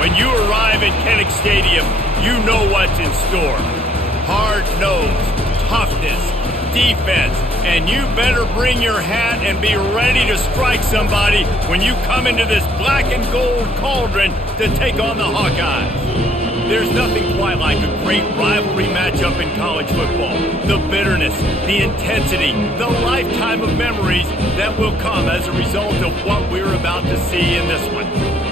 When you arrive at Kinnick Stadium, you know what's in store. Hard nose, toughness, defense, and you better bring your hat and be ready to strike somebody when you come into this black and gold cauldron to take on the Hawkeyes. There's nothing quite like a great rivalry matchup in college football. The bitterness, the intensity, the lifetime of memories that will come as a result of what we're about to see in this one.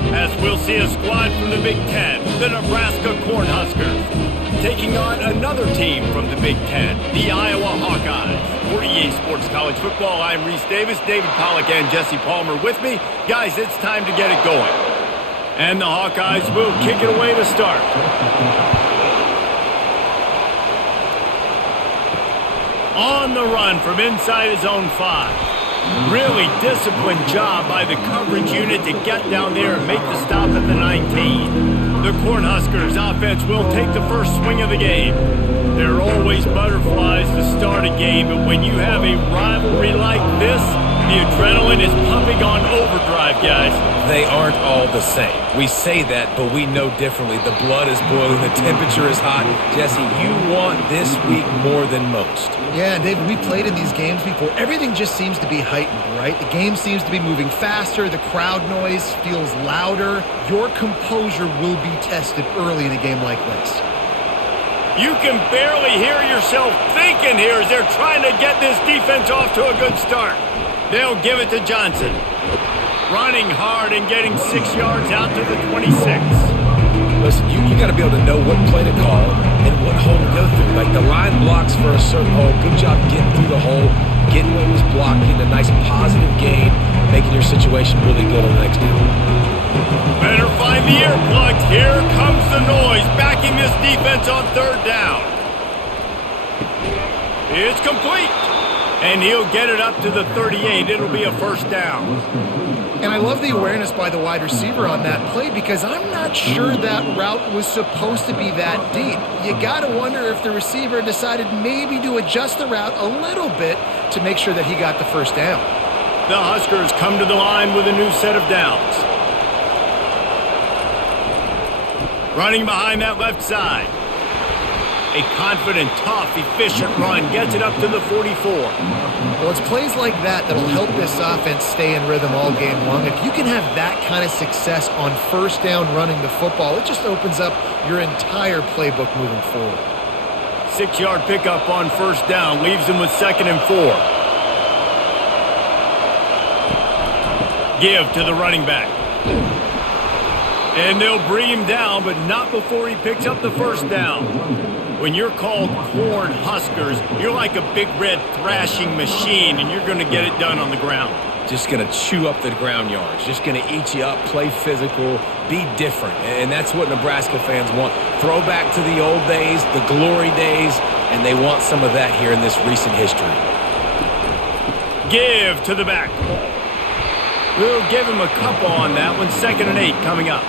As we'll see a squad from the Big Ten, the Nebraska Cornhuskers, taking on another team from the Big Ten, the Iowa Hawkeyes. For EA Sports College Football, I'm Reese Davis, David Pollack, and Jesse Palmer with me. Guys, it's time to get it going. And the Hawkeyes will kick it away to start. On the run from inside his own 5. Really disciplined job by the coverage unit to get down there and make the stop at the 19. The Cornhuskers offense will take the first swing of the game. There are always butterflies to start a game, but when you have a rivalry like this, the adrenaline is pumping on overdrive, guys. They aren't all the same. We say that, but we know differently. The blood is boiling. The temperature is hot. Jesse, you want this week more than most. Yeah, David, we played in these games before. Everything just seems to be heightened, right? The game seems to be moving faster. The crowd noise feels louder. Your composure will be tested early in a game like this. You can barely hear yourself thinking here as they're trying to get this defense off to a good start. They'll give it to Johnson. Running hard and getting 6 yards out to the 26. Listen, you got to be able to know what play to call and what hole to go through. Like the line blocks for a certain hole. Good job getting through the hole, getting what was blocked, getting a nice positive gain, making your situation really good on the next down. Better find the earplugs. Here comes the noise, backing this defense on third down. It's complete. And he'll get it up to the 38. It'll be a first down. And I love the awareness by the wide receiver on that play because I'm not sure that route was supposed to be that deep. You got to wonder if the receiver decided maybe to adjust the route a little bit to make sure that he got the first down. The Huskers come to the line with a new set of downs. Running behind that left side. A confident, tough, efficient run gets it up to the 44. Well, it's plays like that that'll help this offense stay in rhythm all game long. If you can have that kind of success on first down running the football, it just opens up your entire playbook moving forward. 6-yard pickup on first down leaves them with 2nd and 4. Give to the running back. And they'll bring him down, but not before he picks up the first down. When you're called Cornhuskers, you're like a big red thrashing machine, and you're going to get it done on the ground. Just going to chew up the ground yards. Just going to eat you up, play physical, be different. And that's what Nebraska fans want. Throw back to the old days, the glory days, and they want some of that here in this recent history. Give to the back. We'll give him a couple on that one. 2nd and 8 coming up.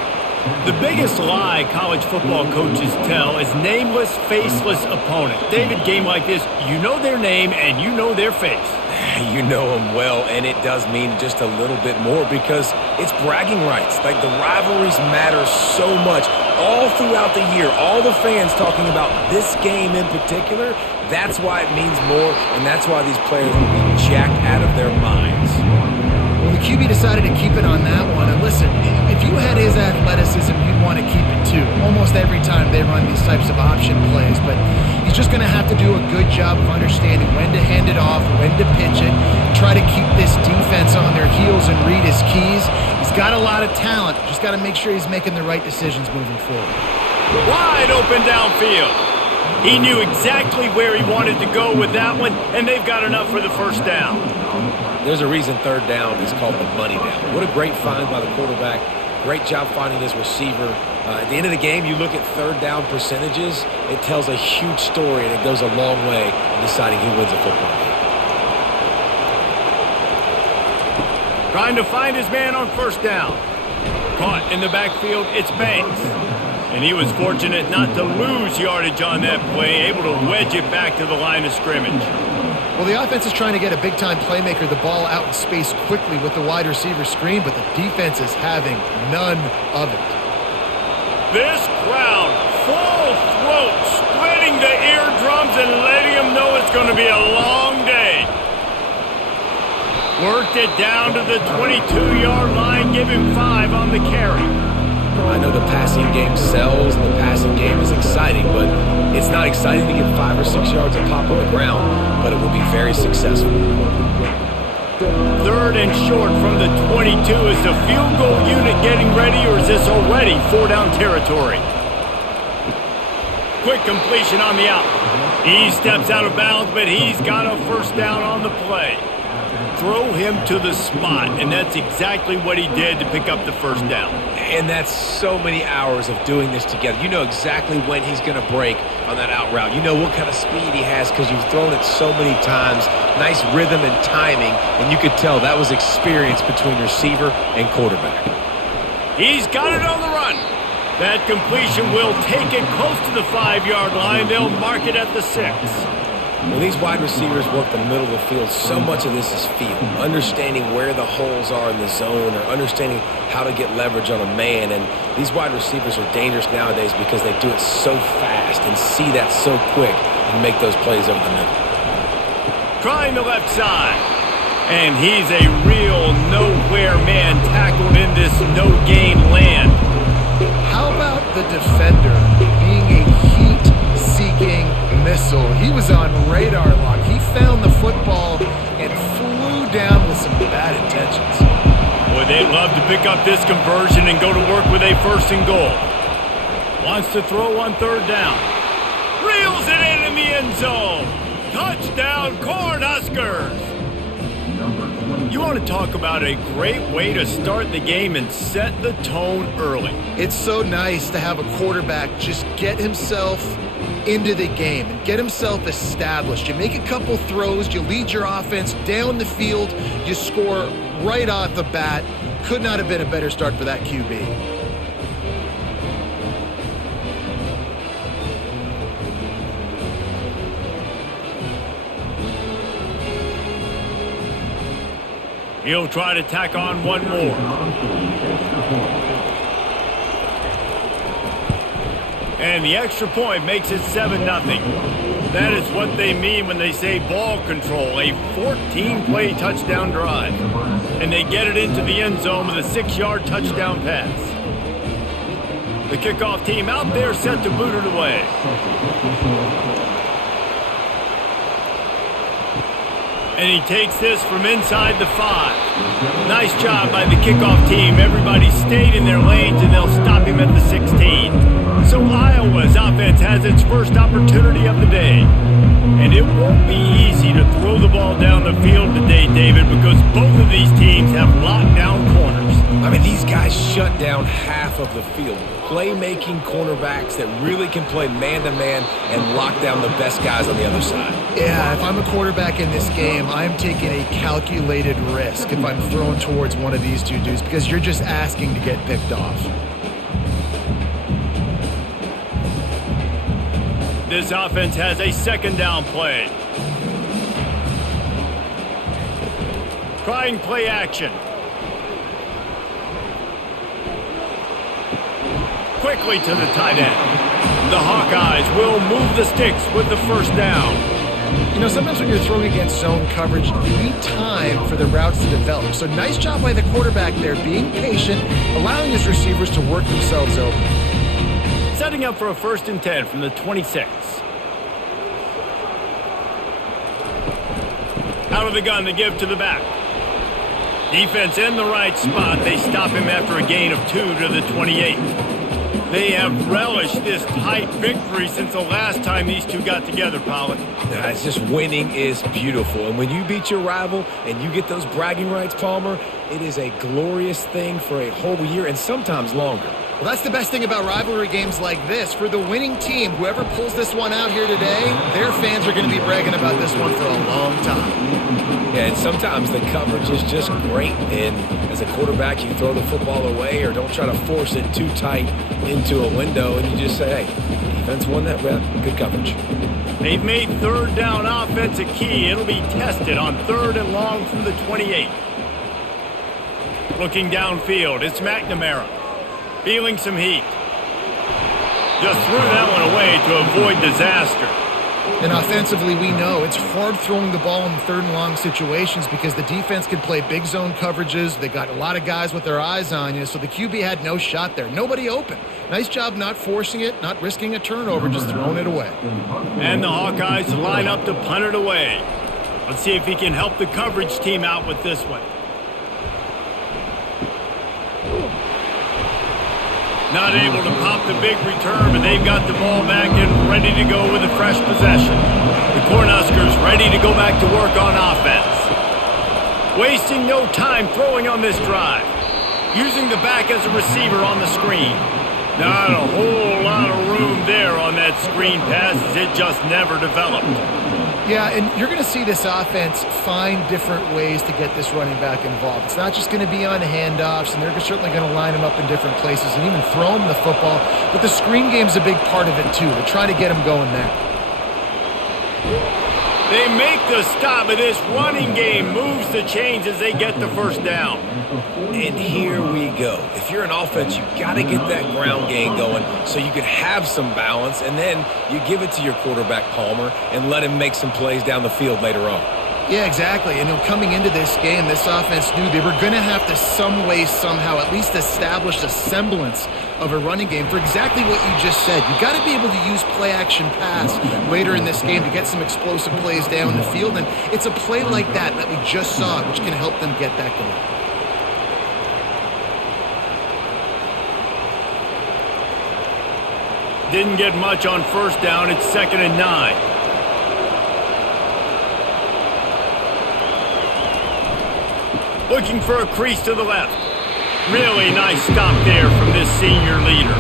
The biggest lie college football coaches tell is nameless, faceless opponent. David, game like this, you know their name and you know their face. You know them well, and it does mean just a little bit more because it's bragging rights. Like the rivalries matter so much all throughout the year. All the fans talking about this game in particular, that's why it means more, and that's why these players will be jacked out of their minds. Well, the QB decided to keep it on that one. And listen, if you had his athleticism, you'd want to keep it too. Almost every time they run these types of option plays. But he's just going to have to do a good job of understanding when to hand it off, when to pitch it, try to keep this defense on their heels and read his keys. He's got a lot of talent. Just got to make sure he's making the right decisions moving forward. Wide open downfield. He knew exactly where he wanted to go with that one, and they've got enough for the first down. There's a reason third down is called the money down. What a great find by the quarterback. Great job finding his receiver. At the end of the game, you look at third down percentages. It tells a huge story, and it goes a long way in deciding who wins a football game. Trying to find his man on first down. Caught in the backfield, it's Banks. And he was fortunate not to lose yardage on that play, able to wedge it back to the line of scrimmage. Well, the offense is trying to get a big-time playmaker the ball out in space quickly with the wide receiver screen, but the defense is having none of it. This crowd, full throat, splitting the eardrums and letting them know it's going to be a long day. Worked it down to the 22-yard line, give him 5 on the carry. I know the passing game sells and the passing game is exciting, but it's not exciting to get 5 or 6 yards of pop on the ground, but it will be very successful. 3rd and short from the 22. Is the field goal unit getting ready, or is this already 4-down territory? Quick completion on the out. He steps out of bounds, but he's got a 1st down on the play. Throw him to the spot, and that's exactly what he did to pick up the 1st down. And that's so many hours of doing this together. You know exactly when he's going to break on that out route. You know what kind of speed he has because you've thrown it so many times. Nice rhythm and timing, and you could tell that was experience between receiver and quarterback. He's got it on the run. That completion will take it close to the 5-yard line. They'll mark it at the 6. When these wide receivers work the middle of the field, so much of this is feel. Understanding where the holes are in the zone or understanding how to get leverage on a man. And these wide receivers are dangerous nowadays because they do it so fast and see that so quick and make those plays over the middle. Trying the left side. And he's a real nowhere man tackled in this no-gain land. How about the defender being a heat-seeking missile? He was on radar lock. He found the football and flew down with some bad intentions. Boy, they'd love to pick up this conversion and go to work with a 1st and goal. Wants to throw on 3rd down. Reels it in the end zone. Touchdown, Cornhuskers! You want to talk about a great way to start the game and set the tone early. It's so nice to have a quarterback just get himself into the game and get himself established. You make a couple throws, you lead your offense down the field, you score right off the bat. Could not have been a better start for that QB. He'll try to tack on one more. And the extra point makes it 7-0. That is what they mean when they say ball control, a 14-play touchdown drive. And they get it into the end zone with a 6-yard touchdown pass. The kickoff team out there set to boot it away. And he takes this from inside the 5. Nice job by the kickoff team. Everybody stayed in their lanes, and they'll stop him at the 16. So Iowa's offense has its first opportunity of the day. And it won't be easy to throw the ball down the field today, David, because both of these teams have locked down corners. I mean, these guys shut down half of the field. Playmaking cornerbacks that really can play man-to-man and lock down the best guys on the other side. Yeah, if I'm a quarterback in this game, I'm taking a calculated risk if I'm throwing towards one of these two dudes because you're just asking to get picked off. This offense has a 2nd down play. Trying play action. Quickly to the tight end. The Hawkeyes will move the sticks with the 1st down. You know, sometimes when you're throwing against zone coverage, you need time for the routes to develop. So nice job by the quarterback there, being patient, allowing his receivers to work themselves open. Setting up for a 1st and 10 from the 26. Out of the gun to give to the back. Defense in the right spot. They stop him after a gain of 2 to the 28. They have relished this tight victory since the last time these two got together, Pollack. It's just winning is beautiful. And when you beat your rival and you get those bragging rights, Palmer, it is a glorious thing for a whole year and sometimes longer. Well, that's the best thing about rivalry games like this. For the winning team, whoever pulls this one out here today, their fans are going to be bragging about this one for a long time. Yeah, and sometimes the coverage is just great. And as a quarterback, you throw the football away or don't try to force it too tight into a window, and you just say, hey, defense won that rep. Good coverage. They've made 3rd down offense a key. It'll be tested on 3rd and long from the 28. Looking downfield, it's McNamara. Feeling some heat. Just threw that one away to avoid disaster. And offensively, we know it's hard throwing the ball in third and long situations because the defense can play big zone coverages. They got a lot of guys with their eyes on you, so the QB had no shot there. Nobody open. Nice job not forcing it, not risking a turnover, just throwing it away. And the Hawkeyes line up to punt it away. Let's see if he can help the coverage team out with this one. Not able to pop the big return, but they've got the ball back and ready to go with a fresh possession. The Cornhuskers ready to go back to work on offense. Wasting no time throwing on this drive. Using the back as a receiver on the screen. Not a whole lot of room there on that screen pass as it just never developed. Yeah, and you're going to see this offense find different ways to get this running back involved. It's not just going to be on handoffs, and they're certainly going to line him up in different places and even throw him the football. But the screen game's a big part of it, too. They're trying to get him going there. They make the stop, but this running game moves the chains as they get the first down. And here we go. If you're an offense, you got to get that ground game going so you can have some balance, and then you give it to your quarterback, Palmer, and let him make some plays down the field later on. Yeah, exactly. And coming into this game, this offense knew they were going to have to some way, somehow, at least establish a semblance of a running game for exactly what you just said. You got to be able to use play-action pass later in this game to get some explosive plays down the field. And it's a play like that we just saw, which can help them get that going. Didn't get much on first down. It's 2nd and 9. Looking for a crease to the left. Really nice stop there from this senior leader.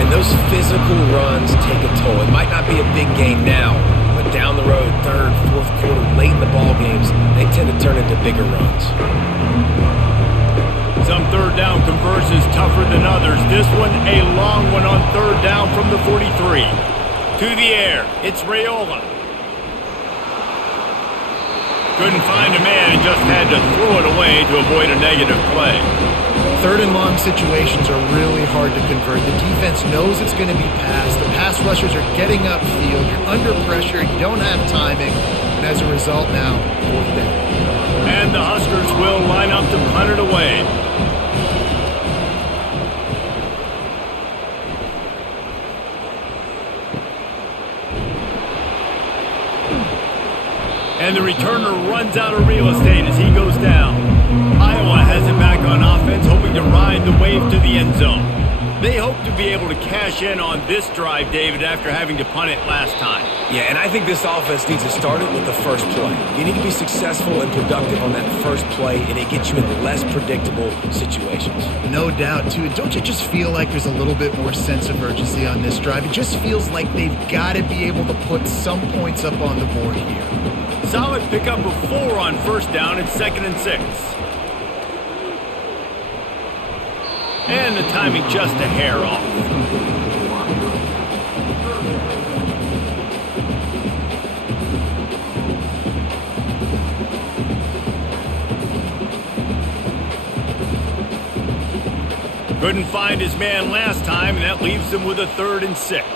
And those physical runs take a toll. It might not be a big game now, but down the road, third, fourth quarter, late in the ball games, they tend to turn into bigger runs. Some third down conversions tougher than others. This one, a long one on third down from the 43. To the air, it's Raiola. Couldn't find a man and just had to throw it away to avoid a negative play. Third and long situations are really hard to convert. The defense knows it's going to be passed. The pass rushers are getting upfield. You're under pressure. You don't have timing. And as a result now, fourth down. And the Huskers will line up to punt it away. And the returner runs out of real estate as he goes down. Iowa has it back on offense, hoping to ride the wave to the end zone. They hope to be able to cash in on this drive, David, after having to punt it last time. Yeah, and I think this offense needs to start it with the first play. You need to be successful and productive on that first play, and it gets you in less predictable situations. No doubt, too. Don't you just feel like there's a little bit more sense of urgency on this drive? It just feels like they've got to be able to put some points up on the board here. Solid pickup of 4 on first down. It's 2nd and 6. And the timing just a hair off. Couldn't find his man last time, and that leaves him with a 3rd and 6.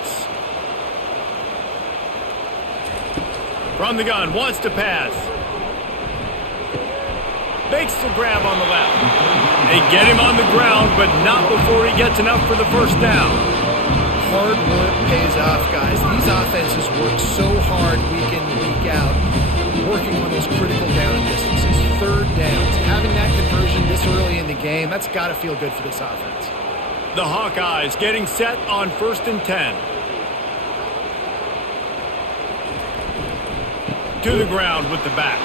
From the gun, wants to pass. Makes the grab on the left. They get him on the ground, but not before he gets enough for the first down. Hard work pays off, guys. These offenses work so hard week in, week out, working on those critical down distances, third downs. Having that conversion this early in the game, that's got to feel good for this offense. The Hawkeyes getting set on 1st and 10. To the ground with the back.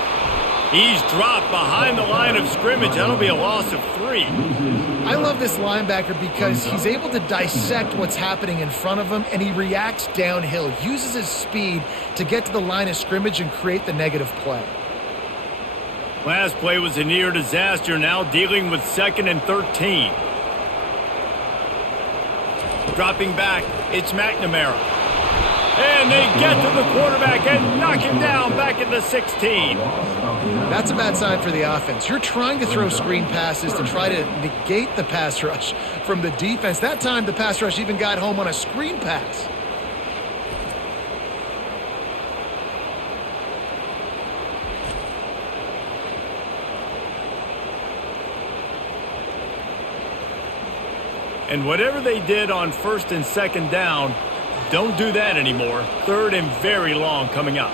He's dropped behind the line of scrimmage. That'll be a loss of 3. I love this linebacker because he's able to dissect what's happening in front of him, and he reacts downhill, uses his speed to get to the line of scrimmage and create the negative play. Last play was a near disaster, now dealing with 2nd and 13. Dropping back, it's McNamara. And they get to the quarterback and knock him down back at the 16. That's a bad sign for the offense. You're trying to throw screen passes to try to negate the pass rush from the defense. That time, the pass rush even got home on a screen pass. And whatever they did on first and second down, don't do that anymore. Third and very long coming up.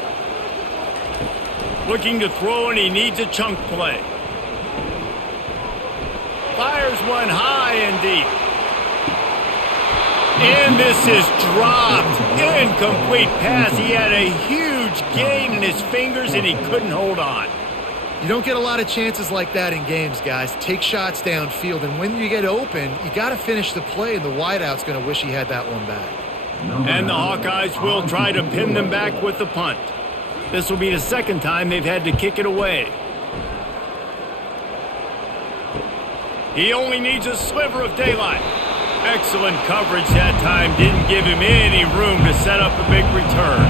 Looking to throw, and he needs a chunk play. Fires one high and deep. And this is dropped. Incomplete pass. He had a huge gain in his fingers, and he couldn't hold on. You don't get a lot of chances like that in games, guys. Take shots downfield, and when you get open, you got to finish the play, and the wideout's going to wish he had that one back. And the Hawkeyes will try to pin them back with the punt. This will be the second time they've had to kick it away. He only needs a sliver of daylight. Excellent coverage that time. Didn't give him any room to set up a big return.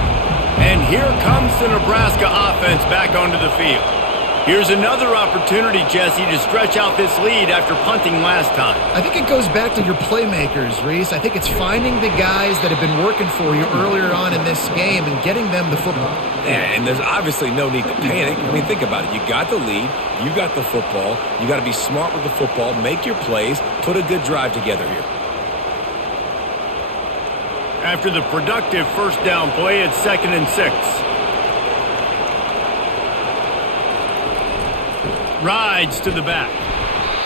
And here comes the Nebraska offense back onto the field. Here's another opportunity, Jesse, to stretch out this lead after punting last time. I think it goes back to your playmakers, Reese. I think it's finding the guys that have been working for you earlier on in this game and getting them the football. Yeah, and there's obviously no need to panic. I mean, think about it. You got the lead. You got the football. You got to be smart with the football. Make your plays. Put a good drive together here. After the productive first down play, it's 2nd and 6. Rides to the back.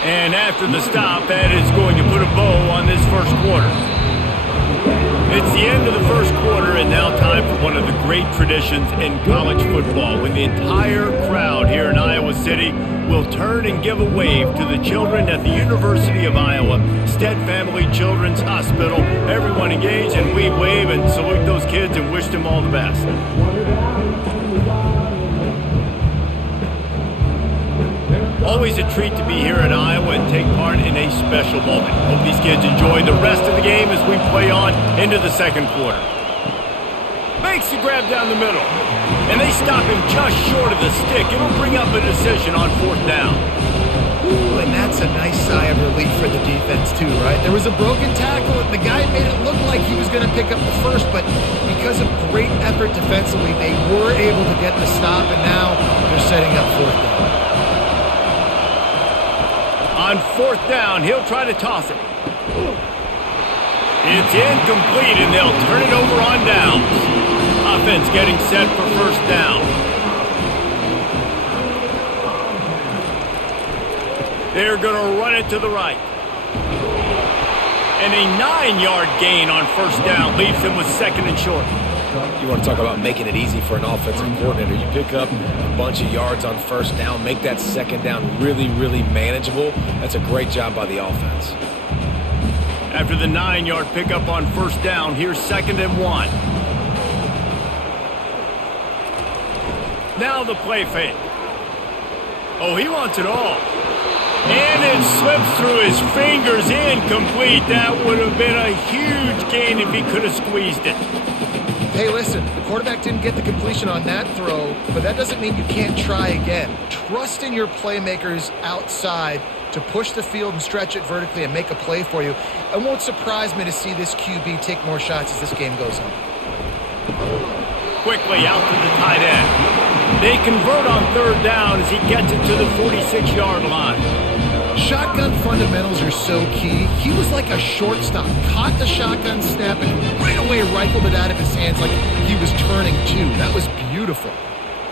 And after the stop, that is going to put a bow on this first quarter. It's the end of the first quarter, and now time for one of the great traditions in college football, when the entire crowd here in Iowa City will turn and give a wave to the children at the University of Iowa, Stead Family Children's Hospital. Everyone engage, and we wave and salute those kids and wish them all the best. Always a treat to be here in Iowa and take part in a special moment. Hope these kids enjoy the rest of the game as we play on into the second quarter. Makes the grab down the middle. And they stop him just short of the stick. It'll bring up a decision on 4th down. Ooh, and that's a nice sigh of relief for the defense too, right? There was a broken tackle, and the guy made it look like he was going to pick up the first, but because of great effort defensively, they were able to get the stop, and now they're setting up 4th down. On 4th down, he'll try to toss it. It's incomplete, and they'll turn it over on downs. Offense getting set for 1st down. They're going to run it to the right. And a 9-yard gain on 1st down leaves them with 2nd and short. You want to talk about making it easy for an offensive coordinator. You pick up a bunch of yards on 1st down, make that 2nd down really, really manageable. That's a great job by the offense. After the 9-yard pickup on 1st down, here's 2nd and 1. Now the play fake. Oh, he wants it all. And it slips through his fingers, incomplete. That would have been a huge gain if he could have squeezed it. Hey, listen, the quarterback didn't get the completion on that throw, but that doesn't mean you can't try again. Trust in your playmakers outside to push the field and stretch it vertically and make a play for you. It won't surprise me to see this QB take more shots as this game goes on. Quickly out to the tight end. They convert on 3rd down as he gets it to the 46-yard line. Shotgun fundamentals are so key. He was like a shortstop, caught the shotgun snap and right away rifled it out of his hands like he was turning two. That was beautiful.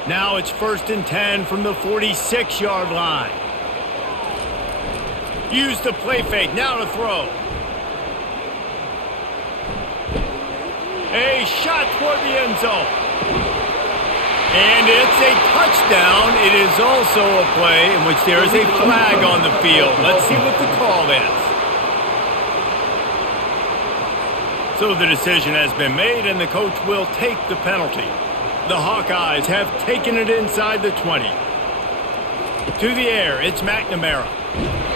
Now it's 1st and 10 from the 46-yard line. Use the play fake, now to throw. A shot toward the end zone. And it's a touchdown. It is also a play in which there is a flag on the field. Let's see what the call is. So the decision has been made, and the coach will take the penalty. The Hawkeyes have taken it inside the 20. To the air, it's McNamara.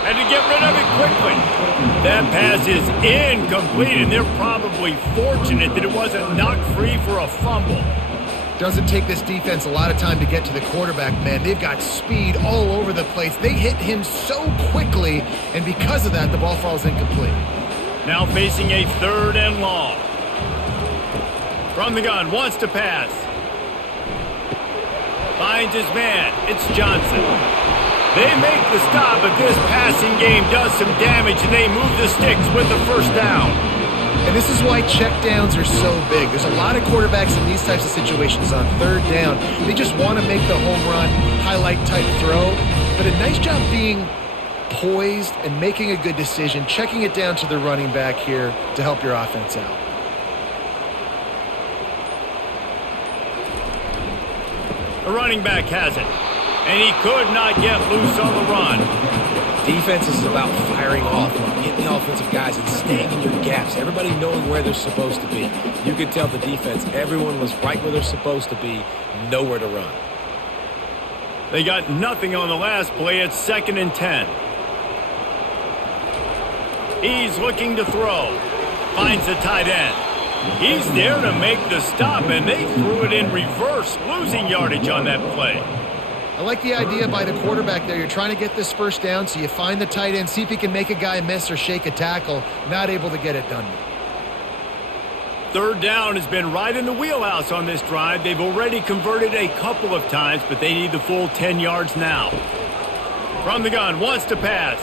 And to get rid of it quickly. That pass is incomplete, and they're probably fortunate that it wasn't knocked free for a fumble. Doesn't take this defense a lot of time to get to the quarterback, man. They've got speed all over the place. They hit him so quickly, and because of that, the ball falls incomplete. Now facing a 3rd and long. From the gun, wants to pass. Finds his man. It's Johnson. They make the stop, but this passing game does some damage, and they move the sticks with the 1st down. And this is why checkdowns are so big. There's a lot of quarterbacks in these types of situations on 3rd down. They just want to make the home run, highlight type throw. But a nice job being poised and making a good decision, checking it down to the running back here to help your offense out. The running back has it, and he could not get loose on the run. Defense is about firing off, hitting the offensive guys and staying in your gaps. Everybody knowing where they're supposed to be. You could tell the defense, everyone was right where they're supposed to be, nowhere to run. They got nothing on the last play. It's 2nd and 10. He's looking to throw. Finds the tight end. He's there to make the stop, and they threw it in reverse, losing yardage on that play. I like the idea by the quarterback there. You're trying to get this 1st down, so you find the tight end, see if he can make a guy miss or shake a tackle. Not able to get it done. 3rd down has been right in the wheelhouse on this drive. They've already converted a couple of times, but they need the full 10 yards now. From the gun, wants to pass.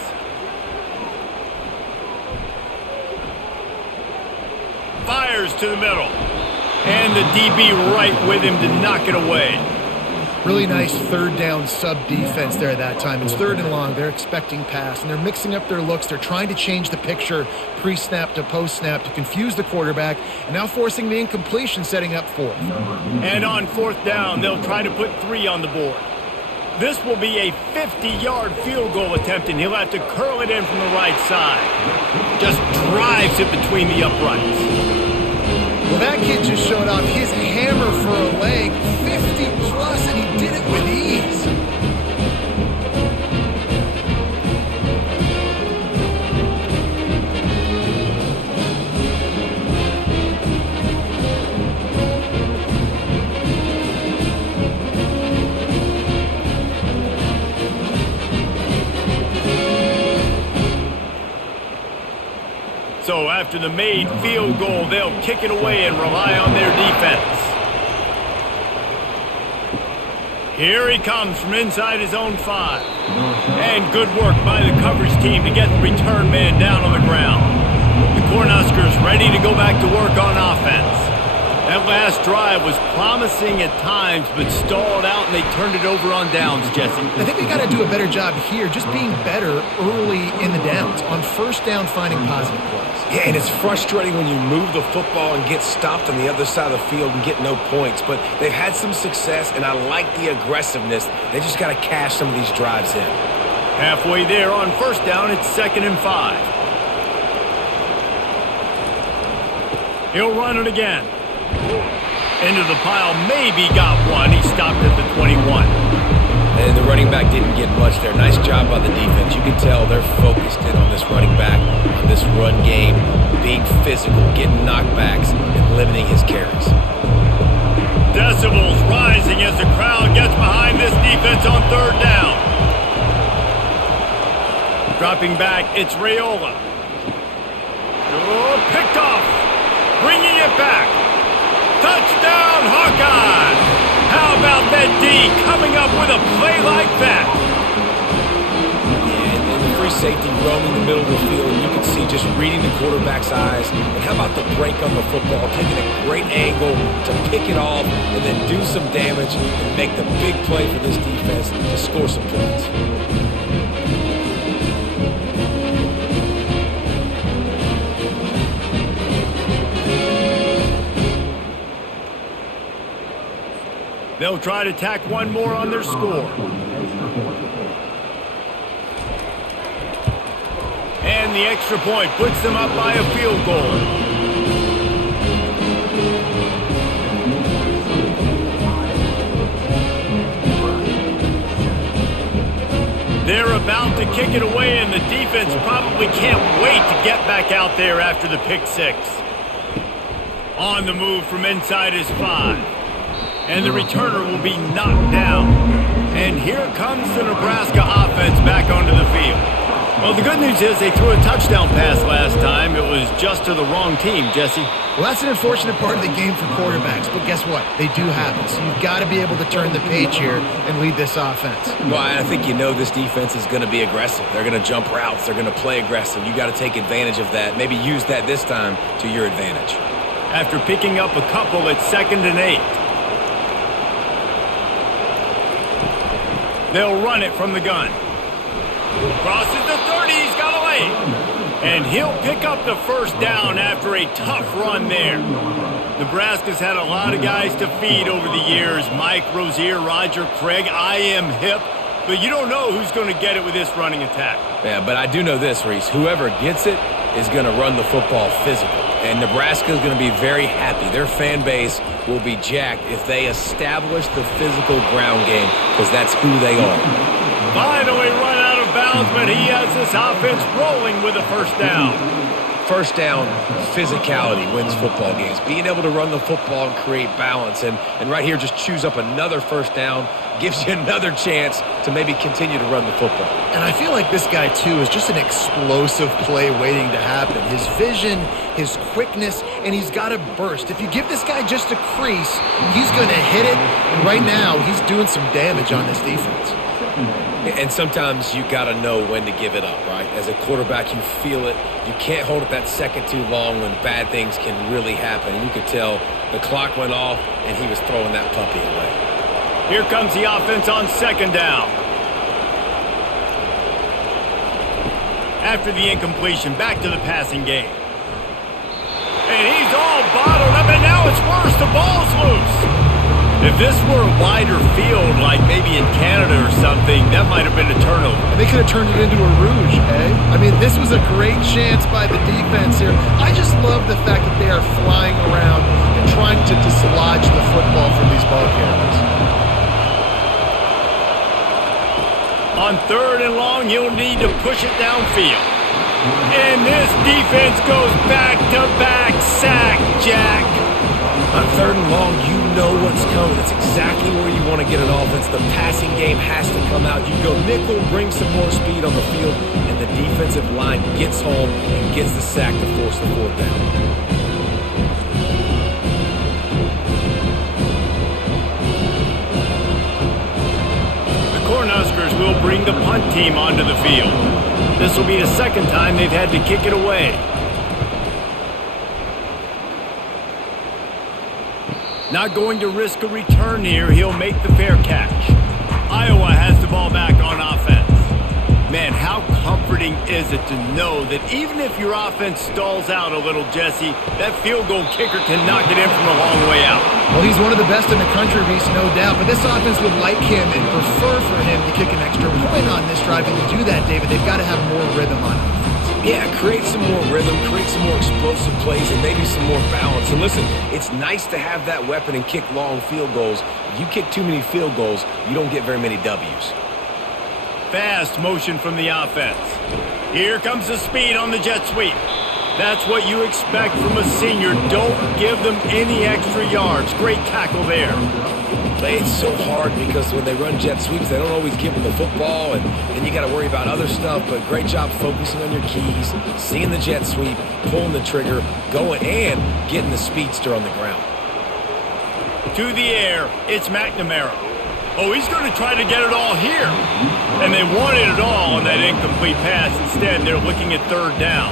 Fires to the middle. And the DB right with him to knock it away. Really nice 3rd down sub defense there that time. It's 3rd and long. They're expecting pass, and they're mixing up their looks. They're trying to change the picture pre-snap to post-snap to confuse the quarterback, and now forcing the incompletion, setting up 4th. And on 4th down, they'll try to put 3 on the board. This will be a 50-yard field goal attempt, and he'll have to curl it in from the right side. Just drives it between the uprights. Well, that kid just showed off his hammer for a leg, 50 plus, and he did it with ease. So after the made field goal, they'll kick it away and rely on their defense. Here he comes from inside his own 5. And good work by the coverage team to get the return man down on the ground. The Cornhuskers ready to go back to work on offense. That last drive was promising at times, but stalled out, and they turned it over on downs, Jesse. I think we got to do a better job here, just being better early in the downs, on 1st down, finding positive plays. Yeah, and it's frustrating when you move the football and get stopped on the other side of the field and get no points, but they've had some success, and I like the aggressiveness. They just got to cash some of these drives in. Halfway there on 1st down, it's 2nd and 5. He'll run it again. Into the pile, maybe got one. He stopped at the 21. And the running back didn't get much there. Nice job by the defense. You can tell they're focused in on this running back, on this run game, being physical, getting knockbacks, and limiting his carries. Decibels rising as the crowd gets behind this defense on 3rd down. Dropping back, it's Raiola. Oh, picked off. Bringing it back. Touchdown, Hawkeyes! How about that D coming up with a play like that? Yeah, and the free safety roaming the middle of the field, and you can see just reading the quarterback's eyes. And how about the break on the football, taking a great angle to pick it off and then do some damage and make the big play for this defense to score some points. They'll try to tack one more on their score. And the extra point puts them up by a field goal. They're about to kick it away, and the defense probably can't wait to get back out there after the pick 6. On the move from inside his 5. and the returner will be knocked down. And here comes the Nebraska offense back onto the field. Well, the good news is they threw a touchdown pass last time. It was just to the wrong team, Jesse. Well, that's an unfortunate part of the game for quarterbacks, but guess what? They do happen. So you've got to be able to turn the page here and lead this offense. Well, I think this defense is going to be aggressive. They're going to jump routes. They're going to play aggressive. You got to take advantage of that. Maybe use that this time to your advantage. After picking up a couple, it's 2nd and 8. They'll run it from the gun. Crosses the 30, he's got away. And he'll pick up the first down after a tough run there. Nebraska's had a lot of guys to feed over the years. Mike Rozier, Roger Craig, I am hip. But you don't know who's going to get it with this running attack. Yeah, but I do know this, Reese. Whoever gets it is going to run the football physical. And Nebraska is going to be very happy. Their fan base will be jacked if they establish the physical ground game, because that's who they are. Finally run out of bounds, but he has this offense rolling with a first down. First down, physicality wins football games. Being able to run the football and create balance. And right here, just choose up another first down, gives you another chance to maybe continue to run the football. And I feel like this guy, too, is just an explosive play waiting to happen. His vision, his quickness, and he's got a burst. If you give this guy just a crease, he's going to hit it. And right now, he's doing some damage on this defense. And sometimes you got to know when to give it up, right? As a quarterback, you feel it. You can't hold it that second too long when bad things can really happen. You could tell the clock went off, and he was throwing that puppy away. Here comes the offense on 2nd down. After the incompletion, back to the passing game. And he's all bottled up, and now it's worse. The ball's loose. If this were a wider field, like maybe in Canada or something, that might have been a turnover. And they could have turned it into a rouge, eh? I mean, this was a great chance by the defense here. I just love the fact that they are flying around and trying to dislodge the football from these ball carriers. On 3rd and long, he'll need to push it downfield. And this defense goes back-to-back sack, Jack. On 3rd and long, you know what's coming. It's exactly where you want to get an offense. The passing game has to come out. You go nickel, bring some more speed on the field, and the defensive line gets home and gets the sack to force the 4th down. The Cornhuskers will bring the punt team onto the field. This will be the 2nd time they've had to kick it away. Not going to risk a return here. He'll make the fair catch. Iowa has the ball back on offense. Man, how comforting is it to know that even if your offense stalls out a little, Jesse, that field goal kicker can knock it in from a long way out. Well, he's one of the best in the country, Reese, no doubt. But this offense would like him and prefer for him to kick an extra point on this drive. And to do that, David, they've got to have more rhythm on offense. Yeah, create some more rhythm, create some more explosive plays, and maybe some more balance. And listen, it's nice to have that weapon and kick long field goals. If you kick too many field goals, you don't get very many W's. Fast motion from the offense. Here comes the speed on the jet sweep. That's what you expect from a senior. Don't give them any extra yards. Great tackle there. It's so hard because when they run jet sweeps, they don't always give them the football, and then you got to worry about other stuff. But great job focusing on your keys, seeing the jet sweep, pulling the trigger, going, and getting the speedster on the ground. To the air, it's McNamara. Oh, he's going to try to get it all here. And they wanted it all on that incomplete pass. Instead, they're looking at 3rd down.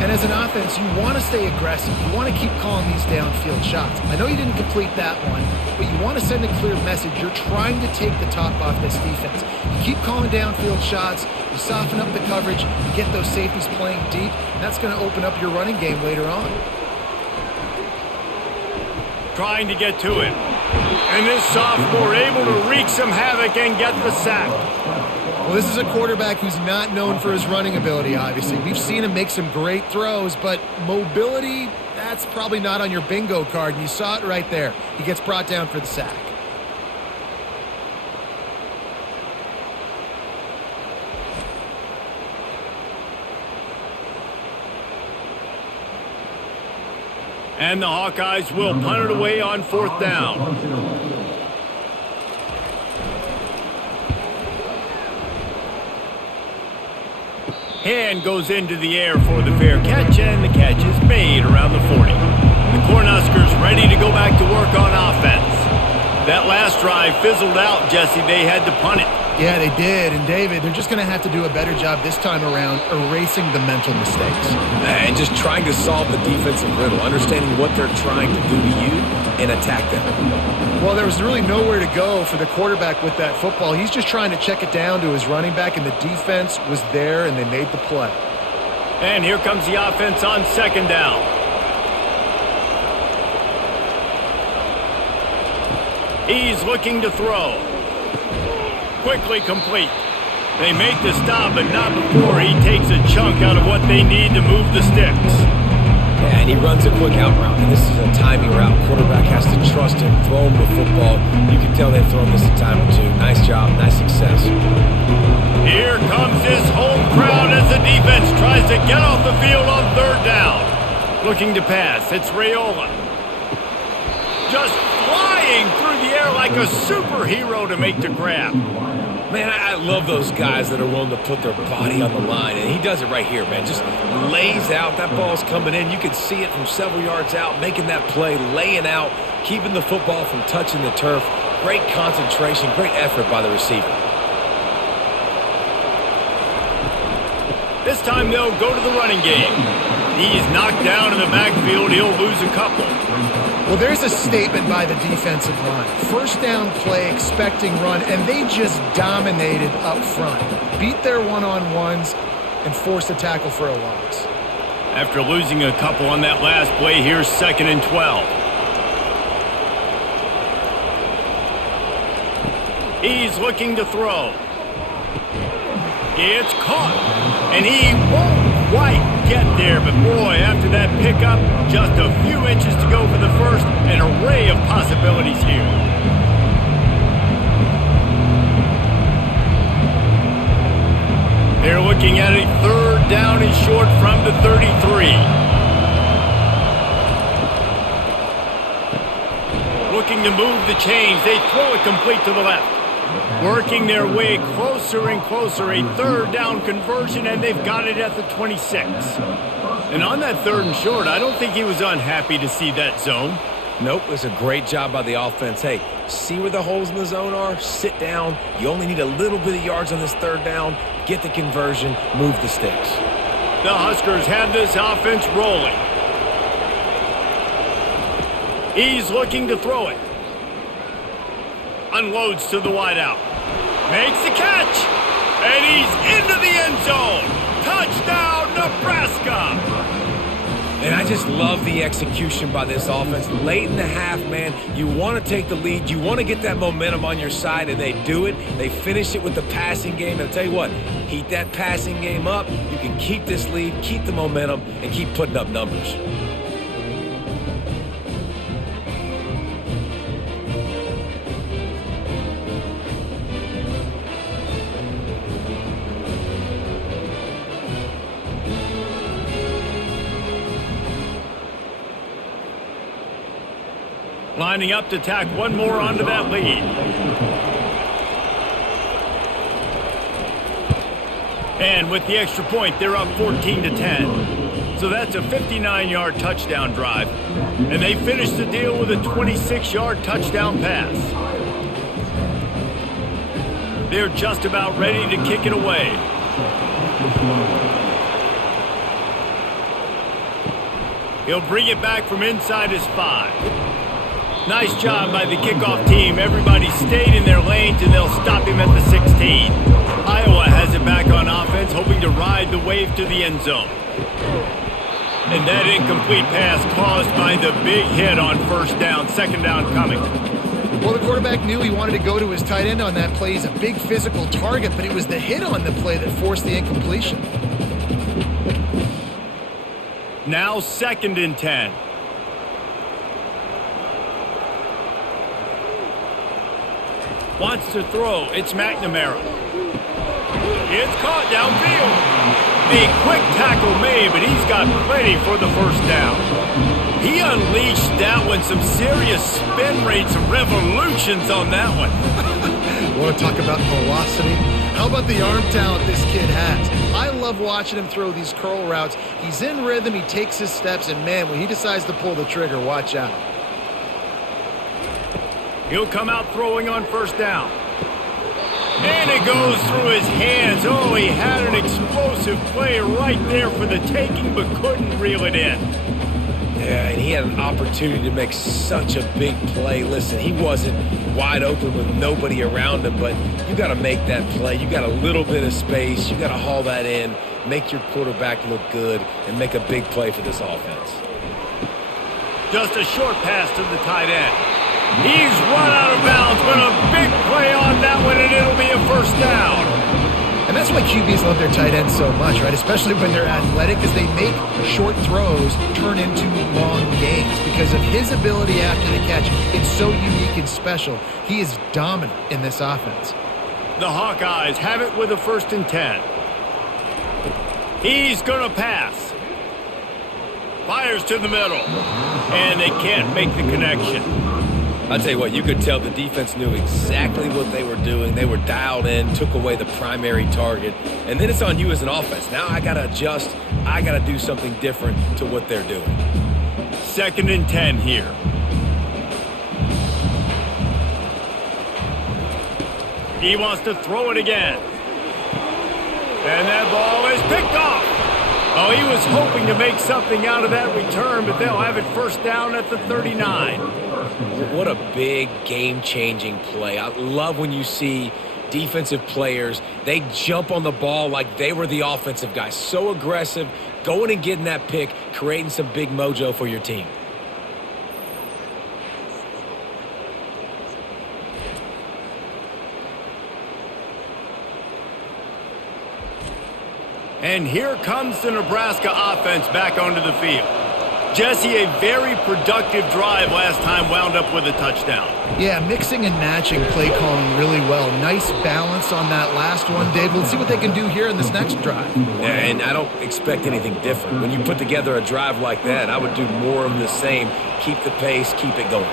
And as an offense, you want to stay aggressive. You want to keep calling these downfield shots. I know you didn't complete that one, but you want to send a clear message. You're trying to take the top off this defense. You keep calling downfield shots, you soften up the coverage, you get those safeties playing deep, and that's going to open up your running game later on. Trying to get to it. And this sophomore able to wreak some havoc and get the sack. Well, this is a quarterback who's not known for his running ability, obviously. We've seen him make some great throws, but mobility, that's probably not on your bingo card, and you saw it right there. He gets brought down for the sack. And the Hawkeyes will punt it away on 4th down. Hand goes into the air for the fair catch, and the catch is made around the 40. The Cornhuskers ready to go back to work on offense. That last drive fizzled out, Jesse. They had to punt it. Yeah, they did. And, David, they're just going to have to do a better job this time around erasing the mental mistakes. And just trying to solve the defensive riddle, understanding what they're trying to do to you and attack them. Well, there was really nowhere to go for the quarterback with that football. He's just trying to check it down to his running back, and the defense was there, and they made the play. And here comes the offense on 2nd down. He's looking to throw. Quickly complete. They make the stop, but not before he takes a chunk out of what they need to move the sticks. Yeah, and he runs a quick out route, and this is a timing route. Quarterback has to trust him, throw him the football. You can tell they've thrown this a time or two. Nice job, nice success. Here comes his home crowd as the defense tries to get off the field on 3rd down. Looking to pass, it's Raiola. Just flying through the air like a superhero to make the grab. Man, I love those guys that are willing to put their body on the line, and he does it right here, man. Just lays out. That ball's coming in. You can see it from several yards out, making that play, laying out, keeping the football from touching the turf. Great concentration, great effort by the receiver. This time they'll go to the running game. He's knocked down in the backfield. He'll lose a couple. Well, there's a statement by the defensive line. 1st down play, expecting run, and they just dominated up front. Beat their one-on-ones and forced a tackle for a loss. After losing a couple on that last play, here's 2nd and 12. He's looking to throw. It's caught, and he won't quite get there, but boy, after that pickup, just a few inches to go for the first, an array of possibilities here. They're looking at a 3rd down and short from the 33. Looking to move the chains, they throw it complete to the left. Working their way closer and closer, a 3rd down conversion, and they've got it at the 26. And on that 3rd and short, I don't think he was unhappy to see that zone. Nope, it was a great job by the offense. Hey, see where the holes in the zone are? Sit down. You only need a little bit of yards on this 3rd down. Get the conversion, move the sticks. The Huskers have this offense rolling. He's looking to throw it. Unloads to the wideout. Makes the catch. And he's into the end zone. Touchdown, Nebraska. And I just love the execution by this offense. Late in the half, man, you want to take the lead. You want to get that momentum on your side, and they do it. They finish it with the passing game. And I'll tell you what, heat that passing game up. You can keep this lead, keep the momentum, and keep putting up numbers. Lining up to tack one more onto that lead. And with the extra point, they're up 14-10. So that's a 59-yard touchdown drive. And they finish the deal with a 26-yard touchdown pass. They're just about ready to kick it away. He'll bring it back from inside his 5. Nice job by the kickoff team. Everybody stayed in their lanes, and they'll stop him at the 16. Iowa has it back on offense, hoping to ride the wave to the end zone. And that incomplete pass caused by the big hit on 1st down, 2nd down coming. Well, the quarterback knew he wanted to go to his tight end on that play. He's a big physical target, but it was the hit on the play that forced the incompletion. Now 2nd and 10. Wants to throw. It's McNamara. It's caught downfield. A quick tackle made, but he's got plenty for the first down. He unleashed that one. Some serious spin rates and revolutions on that one. Want to talk about velocity? How about the arm talent this kid has? I love watching him throw these curl routes. He's in rhythm, he takes his steps, and man, when he decides to pull the trigger, watch out. He'll come out throwing on first down. And it goes through his hands. Oh, he had an explosive play right there for the taking, but couldn't reel it in. Yeah, and he had an opportunity to make such a big play. Listen, he wasn't wide open with nobody around him, but you got to make that play. You got a little bit of space. You got to haul that in, make your quarterback look good, and make a big play for this offense. Just a short pass to the tight end. He's run out of bounds, but a big play on that one, and it'll be a first down. And that's why QBs love their tight ends so much, right? Especially when they're athletic, because they make short throws turn into long gains. Because of his ability after the catch, it's so unique and special. He is dominant in this offense. The Hawkeyes have it with a 1st and 10. He's going to pass. Fires to the middle. And they can't make the connection. I'll tell you what, you could tell the defense knew exactly what they were doing. They were dialed in, took away the primary target, and then it's on you as an offense. Now I got to adjust. I got to do something different to what they're doing. 2nd and 10 here. He wants to throw it again. And that ball is picked off. Oh, he was hoping to make something out of that return, but they'll have it first down at the 39. What a big game-changing play. I love when you see defensive players, they jump on the ball like they were the offensive guy. So aggressive, going and getting that pick, creating some big mojo for your team. And here comes the Nebraska offense back onto the field. Jesse, a very productive drive last time wound up with a touchdown. Yeah, mixing and matching play calling really well. Nice balance on that last one, Dave. Let's see what they can do here in this next drive. And I don't expect anything different. When you put together a drive like that, I would do more of the same. Keep the pace, keep it going.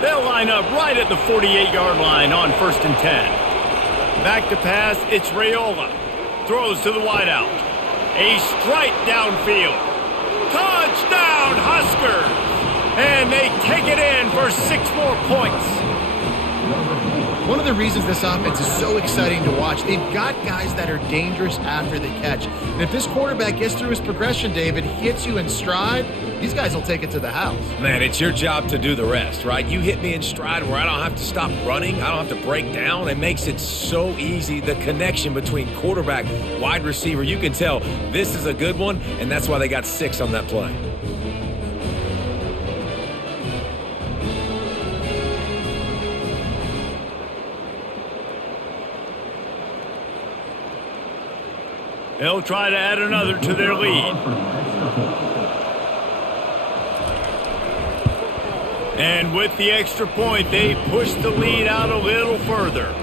They'll line up right at the 48-yard line on 1st and 10. Back to pass, it's Raiola. Throws to the wideout. A strike downfield. Touchdown, Huskers! And they take it in for 6 more points. One of the reasons this offense is so exciting to watch, they've got guys that are dangerous after the catch. And if this quarterback gets through his progression, David, hits you in stride, these guys will take it to the house. Man, it's your job to do the rest, right? You hit me in stride where I don't have to stop running. I don't have to break down. It makes it so easy. The connection between quarterback, wide receiver, you can tell this is a good one, and that's why they got 6 on that play. They'll try to add another to their lead. And with the extra point, they push the lead out a little further.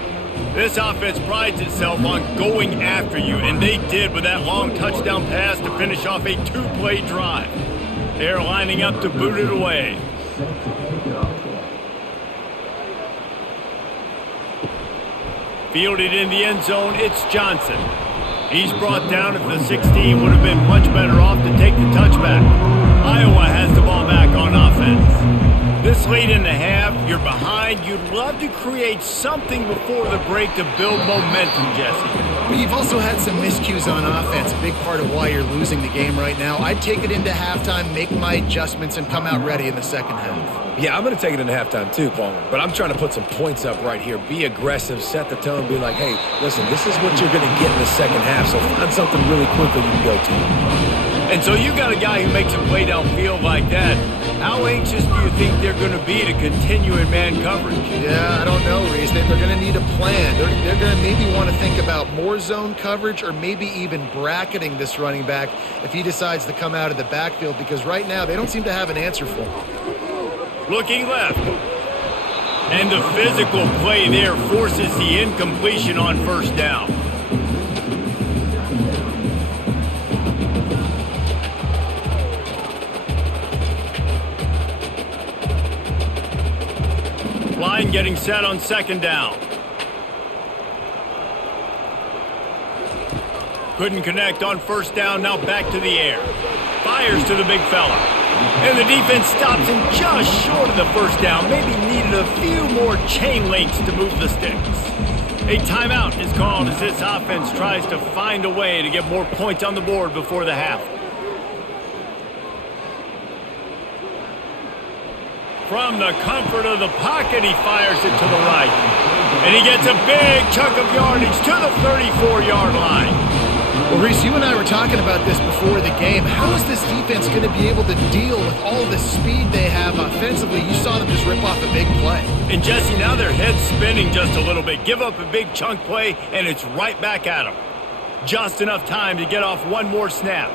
This offense prides itself on going after you, and they did with that long touchdown pass to finish off a 2-play drive. They're lining up to boot it away. Fielded in the end zone, it's Johnson. He's brought down at the 16, would have been much better off to take the touchback. Iowa has the ball back on offense. This late in the half, you're behind. You'd love to create something before the break to build momentum, Jesse. But you've also had some miscues on offense, a big part of why you're losing the game right now. I'd take it into halftime, make my adjustments, and come out ready in the second half. Yeah, I'm going to take it into halftime too, Palmer. But I'm trying to put some points up right here. Be aggressive, set the tone, be like, hey, listen, this is what you're going to get in the second half, so find something really quickly you can go to. And so you got a guy who makes a play downfield like that. How anxious do you think they're going to be to continue in man coverage? Yeah, I don't know, Reese. They're going to need a plan. They're going to maybe want to think about more zone coverage or maybe even bracketing this running back if he decides to come out of the backfield, because right now they don't seem to have an answer for him. Looking left. And the physical play there forces the incompletion on first down. Line getting set on second down. Couldn't connect on first down, now back to the air. Fires to the big fella. And the defense stops him just short of the first down. Maybe needed a few more chain links to move the sticks. A timeout is called as this offense tries to find a way to get more points on the board before the half. From the comfort of the pocket, he fires it to the right. And he gets a big chunk of yardage to the 34-yard line. Well, Reese, you and I were talking about this before the game. How is this defense going to be able to deal with all the speed they have offensively? You saw them just rip off a big play. And Jesse, now their head's spinning just a little bit. Give up a big chunk play, and it's right back at them. Just enough time to get off one more snap.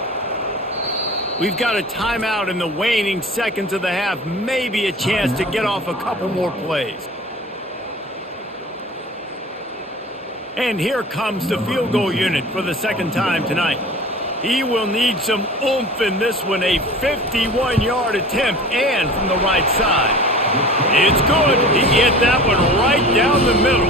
We've got a timeout in the waning seconds of the half. Maybe a chance to get off a couple more plays. And here comes the field goal unit for the second time tonight. He will need some oomph in this one, a 51-yard attempt and from the right side. It's good. He hit that one right down the middle.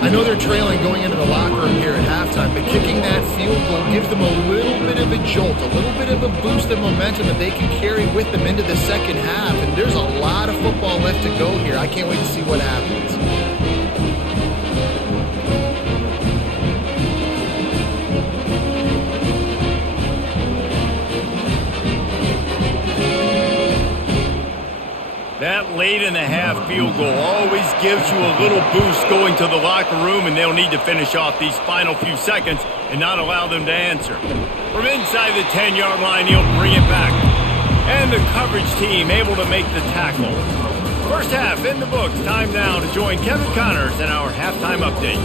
I know they're trailing going into the locker room here at halftime, but kicking that field goal gives them a little bit of a jolt, a little bit of a boost of momentum that they can carry with them into the second half. And there's a lot of football left to go here. I can't wait to see what happens. That late in the half field goal always gives you a little boost going to the locker room, and they'll need to finish off these final few seconds and not allow them to answer. From inside the 10-yard line, he'll bring it back. And the coverage team able to make the tackle. First half in the books. Time now to join Kevin Connors in our halftime update.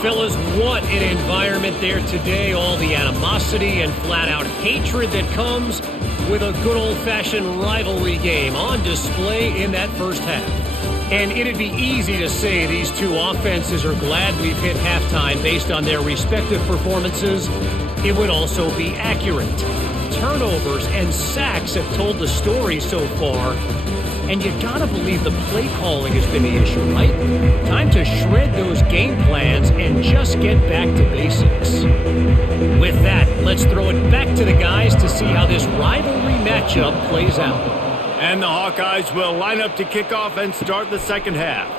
Fellas, what an environment there today. All the animosity and flat-out hatred that comes with a good old-fashioned rivalry game on display in that first half. And it'd be easy to say these two offenses are glad we've hit halftime based on their respective performances. It would also be accurate. Turnovers and sacks have told the story so far. And you gotta believe the play calling has been the issue, right? Time to shred those game plans and just get back to basics. With that, let's throw it back to the guys to see how this rivalry matchup plays out. And the Hawkeyes will line up to kick off and start the second half.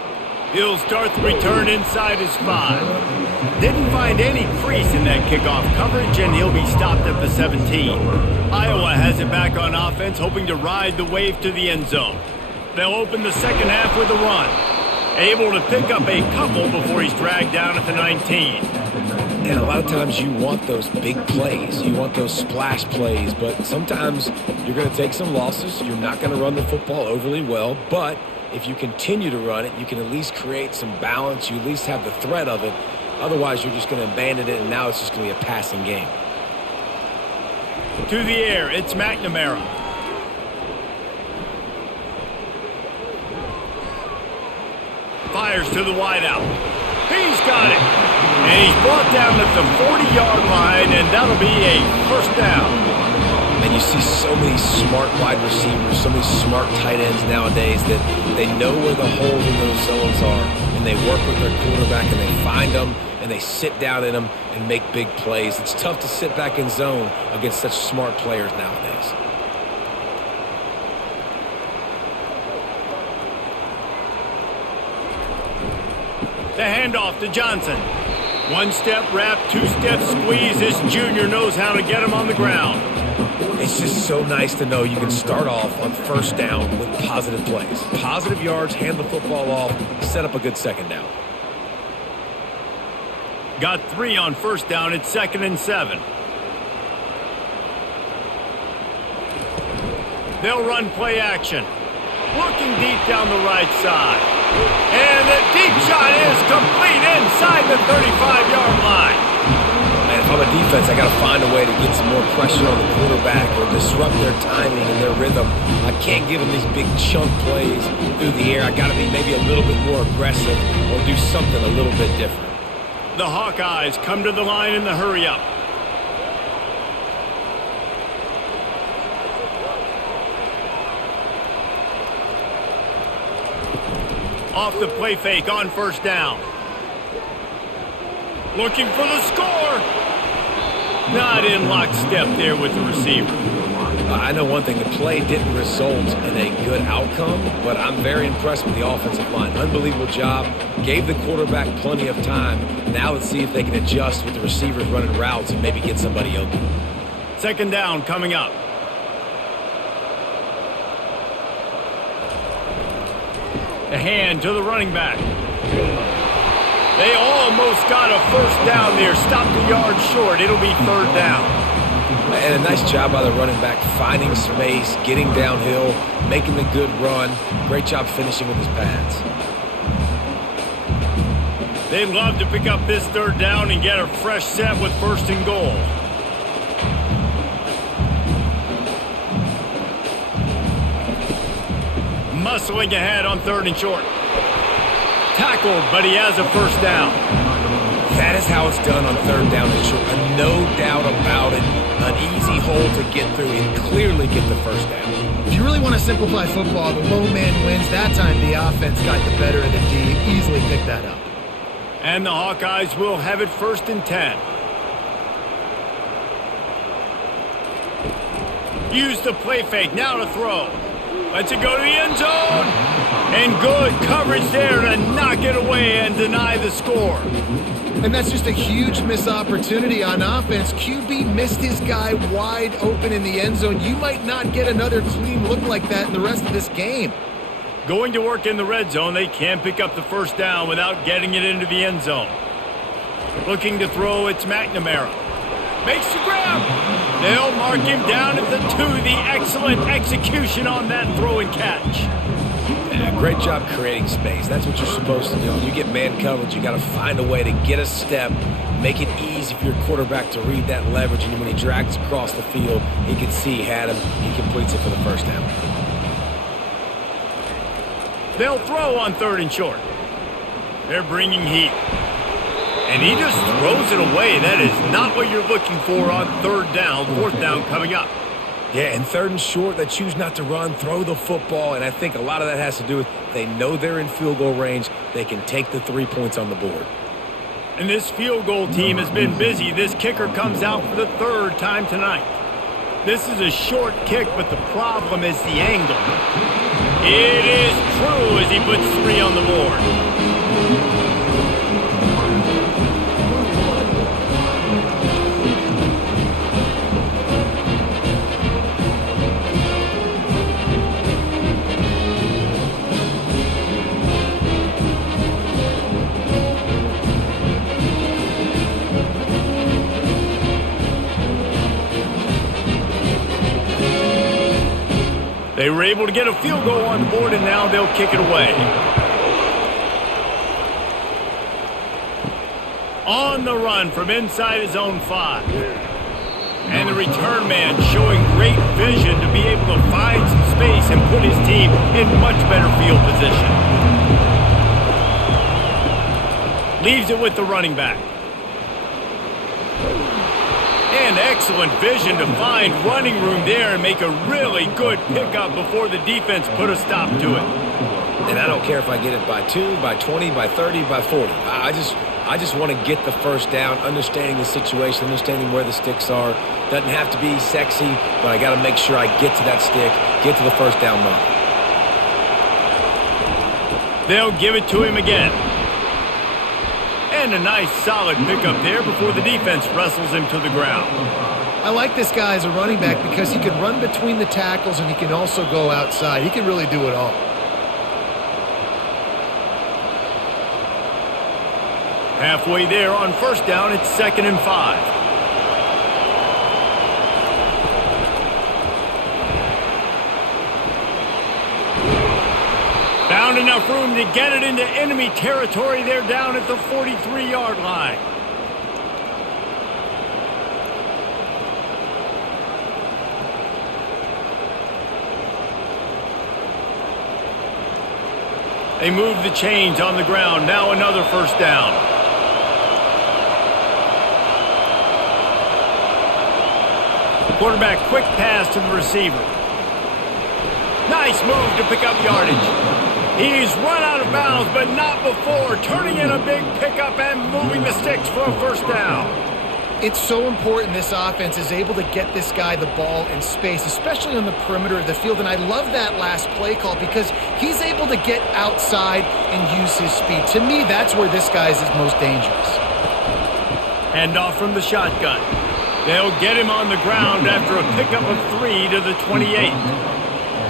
He'll start the return inside his 5. Didn't find any crease in that kickoff coverage, and he'll be stopped at the 17. Iowa has it back on offense, hoping to ride the wave to the end zone. They'll open the second half with a run. Able to pick up a couple before he's dragged down at the 19. And a lot of times you want those big plays. You want those splash plays. But sometimes you're going to take some losses. You're not going to run the football overly well. But if you continue to run it, you can at least create some balance. You at least have the threat of it. Otherwise, you're just going to abandon it, and now it's just going to be a passing game. To the air, it's McNamara. Fires to the wideout. He's got it. And he's brought down at the 40-yard line, and that'll be a first down. And you see so many smart wide receivers, so many smart tight ends nowadays that they know where the holes in those zones are, and they work with their quarterback, and they find them, and they sit down in them and make big plays. It's tough to sit back in zone against such smart players nowadays. The handoff to Johnson. One step wrap, two step squeeze. This junior knows how to get him on the ground. It's just so nice to know you can start off on first down with positive plays. Positive yards, hand the football off, set up a good second down. Got 3 on first down. It's 2nd and 7. They'll run play action. Looking deep down the right side. And the deep shot is complete inside the 35-yard line. Man, if I'm a defense, I got to find a way to get some more pressure on the quarterback or disrupt their timing and their rhythm. I can't give them these big chunk plays through the air. I got to be maybe a little bit more aggressive or do something a little bit different. The Hawkeyes come to the line in the hurry-up. Off the play fake on first down. Looking for the score. Not in lockstep there with the receiver. I know one thing, the play didn't result in a good outcome, but I'm very impressed with the offensive line. Unbelievable job. Gave the quarterback plenty of time. Now let's see if they can adjust with the receivers running routes and maybe get somebody open. Second down coming up. The hand to the running back. They almost got a first down there. Stopped a yard short. It'll be third down. And a nice job by the running back, finding space, getting downhill, making the good run. Great job finishing with his pads. They'd love to pick up this third down and get a fresh set with first and goal. Muscling ahead on third and short. Tackled, but he has a first down. That is how it's done on third down and short. No doubt about it. An easy hole to get through and clearly get the first down. If you really want to simplify football, the low man wins. That time the offense got the better of the D. Easily picked that up. And the Hawkeyes will have it first and 10. Use the play fake, now to throw. Lets it go to the end zone. And good coverage there to knock it away and deny the score. And that's just a huge missed opportunity on offense. QB missed his guy wide open in the end zone. You might not get another clean look like that in the rest of this game. Going to work in the red zone, they can't pick up the first down without getting it into the end zone. Looking to throw, it's McNamara. Makes the grab. They'll mark him down at the 2. The excellent execution on that throw and catch. Yeah, great job creating space. That's what you're supposed to do. When you get man coverage, you got to find a way to get a step, make it easy for your quarterback to read that leverage, and when he drags across the field, he can see he had him. He completes it for the first down. They'll throw on third and short. They're bringing heat. And he just throws it away. That is not what you're looking for on third down. Fourth down coming up. Yeah, and third and short, they choose not to run, throw the football, and I think a lot of that has to do with they know they're in field goal range. They can take the 3 points on the board. And this field goal team has been busy. This kicker comes out for the third time tonight. This is a short kick, but the problem is the angle. It is true as he puts 3 on the board. They were able to get a field goal on the board, and now they'll kick it away. On the run from inside his own 5. And the return man showing great vision to be able to find some space and put his team in much better field position. Leaves it with the running back. And excellent vision to find running room there and make a really good pickup before the defense put a stop to it. And I don't care if I get it by 2, by 20, by 30, by 40. I just want to get the first down, understanding the situation, understanding where the sticks are. Doesn't have to be sexy, but I got to make sure I get to that stick, get to the first down moment. They'll give it to him again. And a nice solid pickup there before the defense wrestles him to the ground. I like this guy as a running back because he can run between the tackles and he can also go outside. He can really do it all. Halfway there on first down, it's 2nd and 5. Found enough room to get it into enemy territory. They're down at the 43-yard line. They move the chains on the ground. Now another first down. Quarterback quick pass to the receiver. Nice move to pick up yardage. He's run out of bounds, but not before. Turning in a big pickup and moving the sticks for a first down. It's so important this offense is able to get this guy the ball in space, especially on the perimeter of the field. And I love that last play call because he's able to get outside and use his speed. To me, that's where this guy is most dangerous. Handoff from the shotgun. They'll get him on the ground after a pickup of 3 to the 28.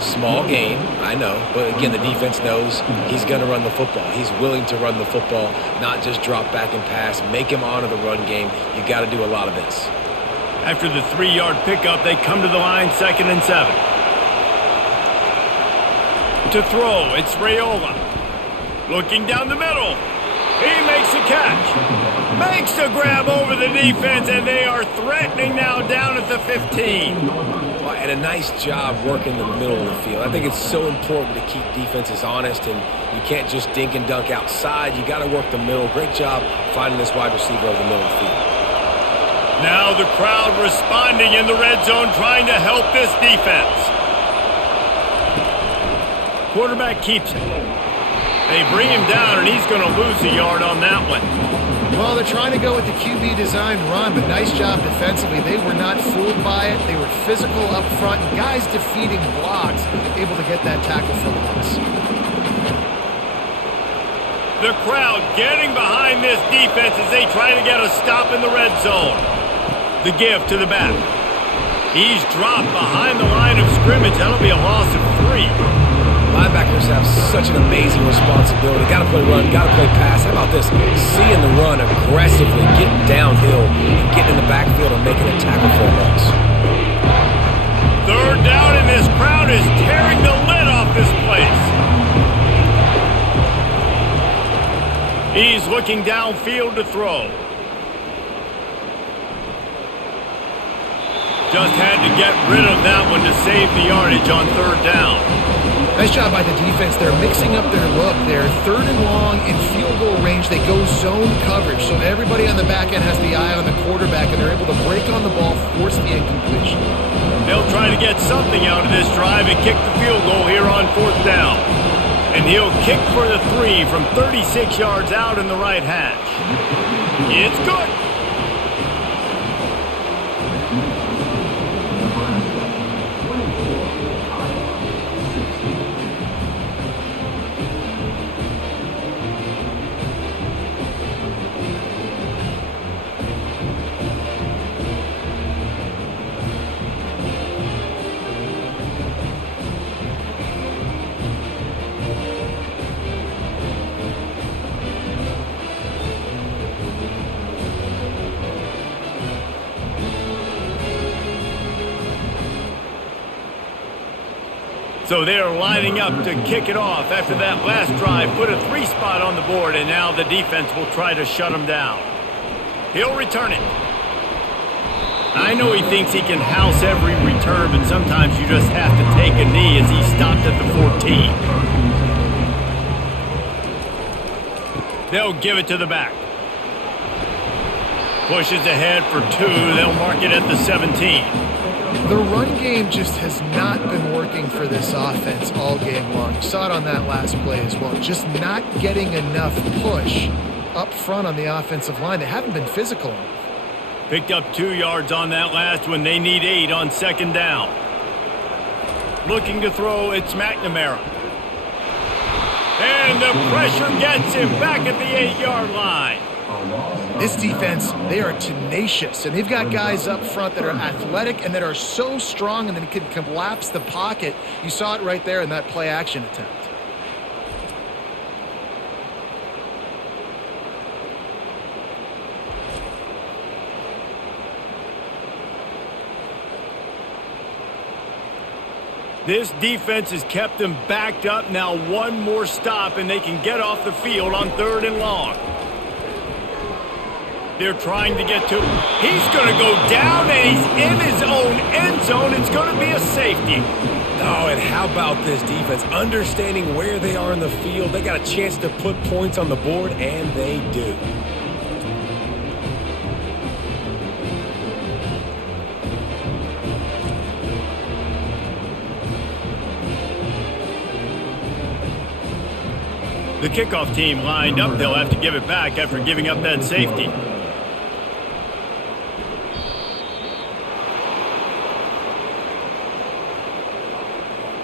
Small gain, I know, but again, the defense knows he's going to run the football. He's willing to run the football, not just drop back and pass, make him honor the run game. You got to do a lot of this. After the 3-yard pickup, they come to the line, 2nd and 7. To throw, it's Raiola. Looking down the middle. He makes a catch. Makes a grab over the defense, and they are threatening now down at the 15. And a nice job working the middle of the field. I think it's so important to keep defenses honest, and you can't just dink and dunk outside. You got to work the middle. Great job finding this wide receiver over the middle of the field. Now the crowd responding in the red zone, trying to help this defense. Quarterback keeps it. They bring him down, and he's going to lose a yard on that one. Well, they're trying to go with the QB designed run, but nice job defensively. They were not fooled by it. They were physical up front. Guys defeating blocks, able to get that tackle for loss. The crowd getting behind this defense as they try to get a stop in the red zone. The give to the back. He's dropped behind the line of scrimmage. That'll be a loss of 3. Linebackers have such an amazing responsibility. Got to play run, got to play pass. How about this? Seeing the run aggressively, getting downhill, and getting in the backfield and making a tackle for a loss. 3rd down, and this crowd is tearing the lid off this place. He's looking downfield to throw. Just had to get rid of that one to save the yardage on 3rd down. Nice job by the defense. They're mixing up their look. They're 3rd and long in field goal range. They go zone coverage, so everybody on the back end has the eye on the quarterback, and they're able to break on the ball, force the incompletion. They'll try to get something out of this drive and kick the field goal here on 4th down. And he'll kick for the 3 from 36 yards out in the right hash. It's good. So they're lining up to kick it off after that last drive. Put a 3 spot on the board, and now the defense will try to shut him down. He'll return it. I know he thinks he can house every return, but sometimes you just have to take a knee as he stopped at the 14. They'll give it to the back. Pushes ahead for 2. They'll mark it at the 17. The run game just has not been working for this offense all game long. You saw it on that last play as well. Just not getting enough push up front on the offensive line. They haven't been physical enough. Picked up 2 yards on that last one. They need 8 on 2nd down. Looking to throw, it's McNamara. And the pressure gets him back at the 8-yard line. This defense, they are tenacious, and they've got guys up front that are athletic and that are so strong and that can collapse the pocket. You saw it right there in that play-action attempt. This defense has kept them backed up. Now one more stop, and they can get off the field on 3rd and long. They're trying to get to him. He's going to go down, and he's in his own end zone. It's going to be a safety. Oh, and how about this defense? Understanding where they are in the field, they got a chance to put points on the board, and they do. The kickoff team lined up. They'll have to give it back after giving up that safety.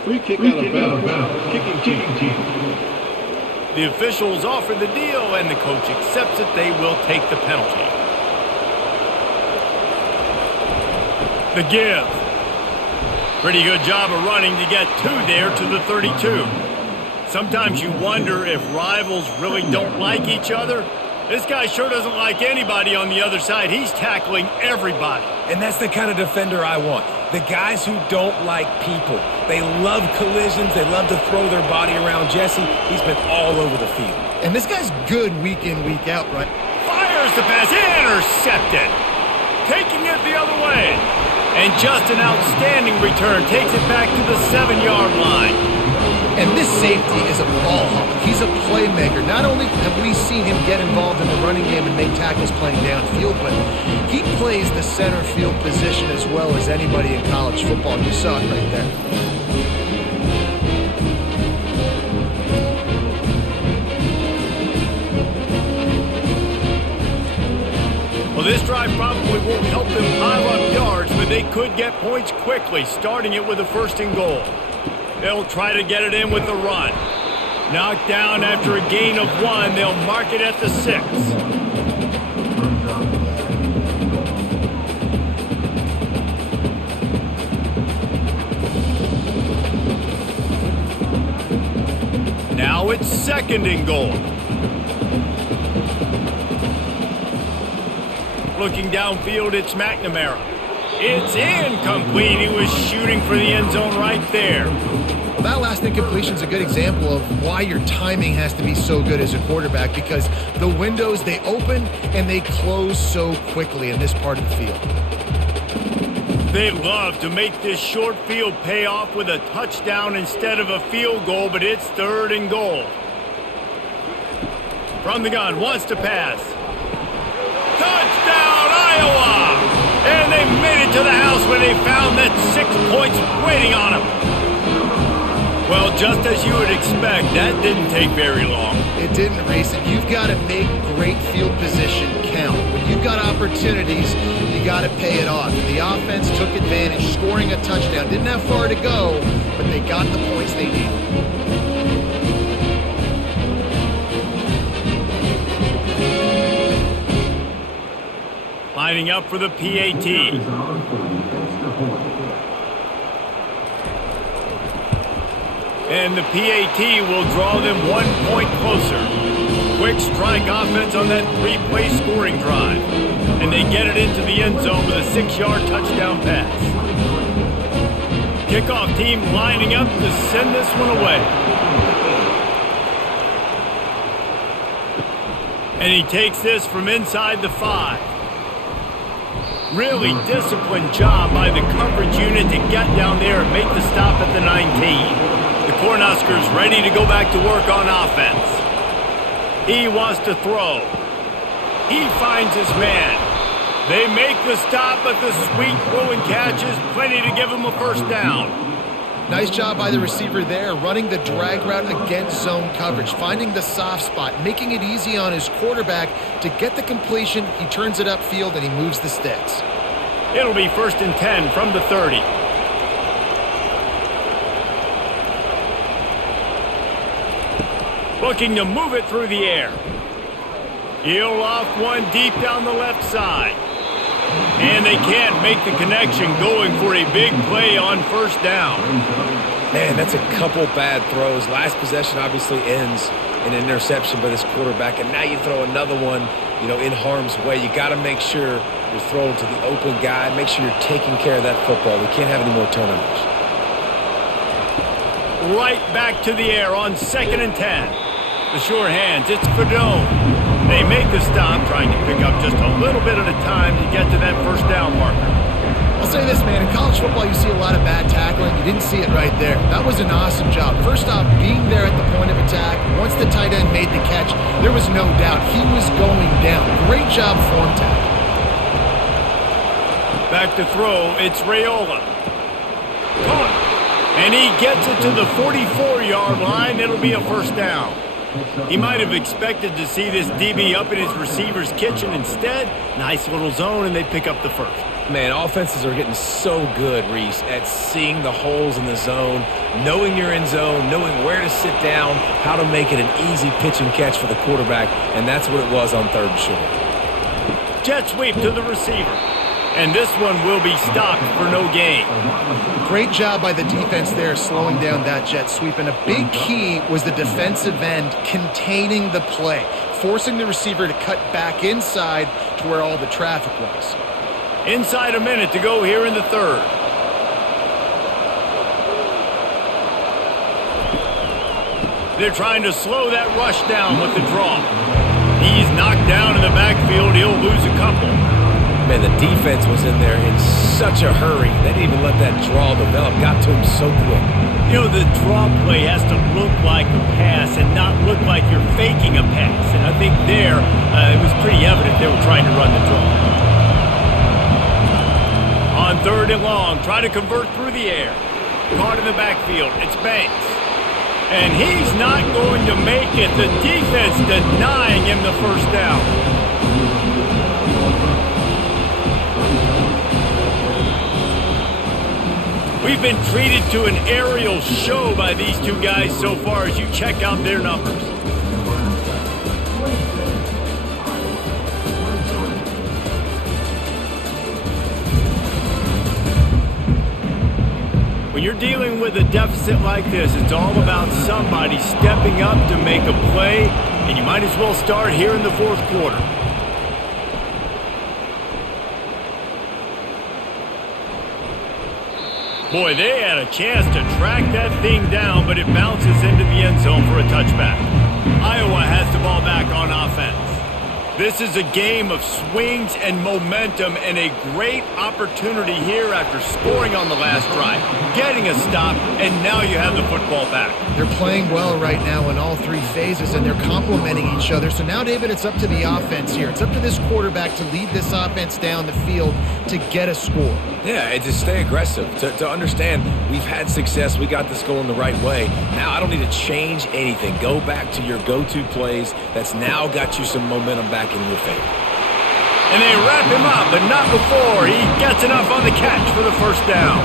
Free kick out of bounds. Kicking team. The officials offer the deal, and the coach accepts it. They will take the penalty. The give. Pretty good job of running to get two there to the 32. Sometimes you wonder if rivals really don't like each other. This guy sure doesn't like anybody on the other side. He's tackling everybody. And that's the kind of defender I want. The guys who don't like people. They love collisions. They love to throw their body around Jesse. He's been all over the field. And this guy's good week in, week out, right? Fires the pass. Intercepted. Taking it the other way. And just an outstanding return. Takes it back to the 7-yard line. And this safety is a ball hawk. He's a playmaker. Not only have we seen him get involved in the running game and make tackles playing downfield, but he plays the center field position as well as anybody in college football. You saw it right there. Well, this drive probably won't help them pile up yards, but they could get points quickly, starting it with a 1st and goal. They'll try to get it in with the run. Knocked down after a gain of 1. They'll mark it at the 6. Now it's 2nd and goal. Looking downfield, it's McNamara. It's incomplete. He was shooting for the end zone right there. Well, that last incompletion is a good example of why your timing has to be so good as a quarterback, because the windows, they open and they close so quickly in this part of the field. They love to make this short field pay off with a touchdown instead of a field goal, but it's 3rd and goal. From the gun, wants to pass. Touchdown, Iowa! And they made it to the house where they found that 6 points waiting on them. Well, just as you would expect, that didn't take very long. It didn't, Reese. You've got to make great field position count. When you've got opportunities, you got to pay it off. And the offense took advantage, scoring a touchdown. Didn't have far to go, but they got the points they needed. Lining up for the PAT. And the PAT will draw them 1 point closer. Quick strike offense on that 3-play scoring drive. And they get it into the end zone with a 6-yard touchdown pass. Kickoff team lining up to send this one away. And he takes this from inside the 5. Really disciplined job by the coverage unit to get down there and make the stop at the 19. The Cornhuskers ready to go back to work on offense. He wants to throw. He finds his man. They make the stop, but the sweet throw and catch is plenty to give him a 1st down. Nice job by the receiver there, running the drag route against zone coverage, finding the soft spot, making it easy on his quarterback to get the completion. He turns it upfield and he moves the sticks. It'll be 1st and 10 from the 30. Looking to move it through the air. He'll off one deep down the left side. And they can't make the connection, going for a big play on 1st down. Man, that's a couple bad throws. Last possession obviously ends in an interception by this quarterback, and now you throw another one, in harm's way. You got to make sure you're throwing to the open guy. Make sure you're taking care of that football. We can't have any more turnovers. Right back to the air on 2nd and 10. The sure hands, it's Fedone. They make the stop, trying to pick up just a little bit at a time to get to that 1st down marker. I'll say this this, man. In college football, you see a lot of bad tackling. You didn't see it right there. That was an awesome job. First off, being there at the point of attack. Once the tight end made the catch, there was no doubt he was going down. Great job form tackle. Back to throw, it's Raiola. Caught. And he gets it to the 44-yard line. It'll be a first down. He might have expected to see this DB up in his receiver's kitchen. Instead, nice little zone, and they pick up the first. Man, offenses are getting so good, Reese, at seeing the holes in the zone, knowing you're in zone, knowing where to sit down, how to make it an easy pitch and catch for the quarterback, and that's what it was on 3rd and short. Jet sweep to the receiver. And this one will be stopped for no gain. Great job by the defense there, slowing down that jet sweep. And a big key was the defensive end containing the play, forcing the receiver to cut back inside to where all the traffic was. Inside a minute to go here in the 3rd. They're trying to slow that rush down with the draw. He's knocked down in the backfield. He'll lose a couple. Man, the defense was in there in such a hurry. They didn't even let that draw develop. Got to him so quick. You know, the draw play has to look like a pass and not look like you're faking a pass. And I think there, it was pretty evident they were trying to run the draw. On 3rd and long, try to convert through the air. Caught in the backfield. It's Banks. And he's not going to make it. The defense denying him the first down. We've been treated to an aerial show by these two guys so far as you check out their numbers. When you're dealing with a deficit like this, it's all about somebody stepping up to make a play, and you might as well start here in the 4th quarter. Boy, they had a chance to track that thing down, but it bounces into the end zone for a touchback. Iowa has the ball back on offense. This is a game of swings and momentum, and a great opportunity here after scoring on the last drive, getting a stop, and now you have the football back. They're playing well right now in all 3 phases, and they're complementing each other. So now, David, it's up to the offense here. It's up to this quarterback to lead this offense down the field to get a score. Yeah, and to stay aggressive, to understand we've had success, we got this going the right way. Now I don't need to change anything. Go back to your go-to plays. That's now got you some momentum back in your favor. And they wrap him up, but not before he gets enough on the catch for the first down.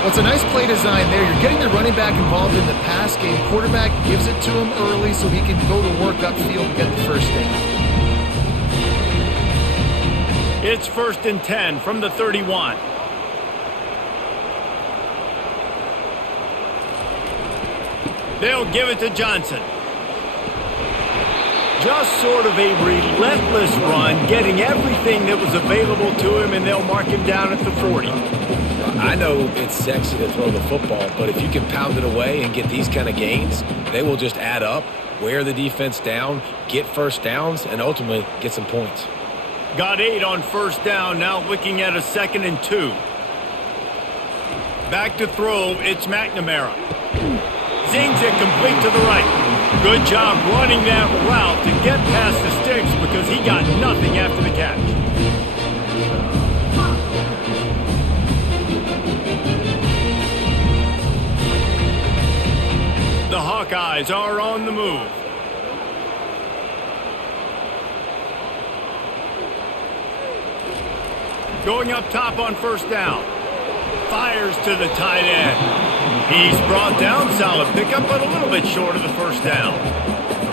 Well, it's a nice play design there. You're getting the running back involved in the pass game. Quarterback gives it to him early so he can go to work upfield and get the first down. It's 1st and 10 from the 31. They'll give it to Johnson. Just sort of a relentless run, getting everything that was available to him, and they'll mark him down at the 40. I know it's sexy to throw the football, but if you can pound it away and get these kind of gains, they will just add up, wear the defense down, get first downs, and ultimately get some points. Got 8 on first down, now looking at a 2nd and 2. Back to throw, it's McNamara. Zings it complete to the right. Good job running that route to get past the sticks because he got nothing after the catch. The Hawkeyes are on the move. Going up top on first down. Fires to the tight end. He's brought down, solid pickup, but a little bit short of the first down.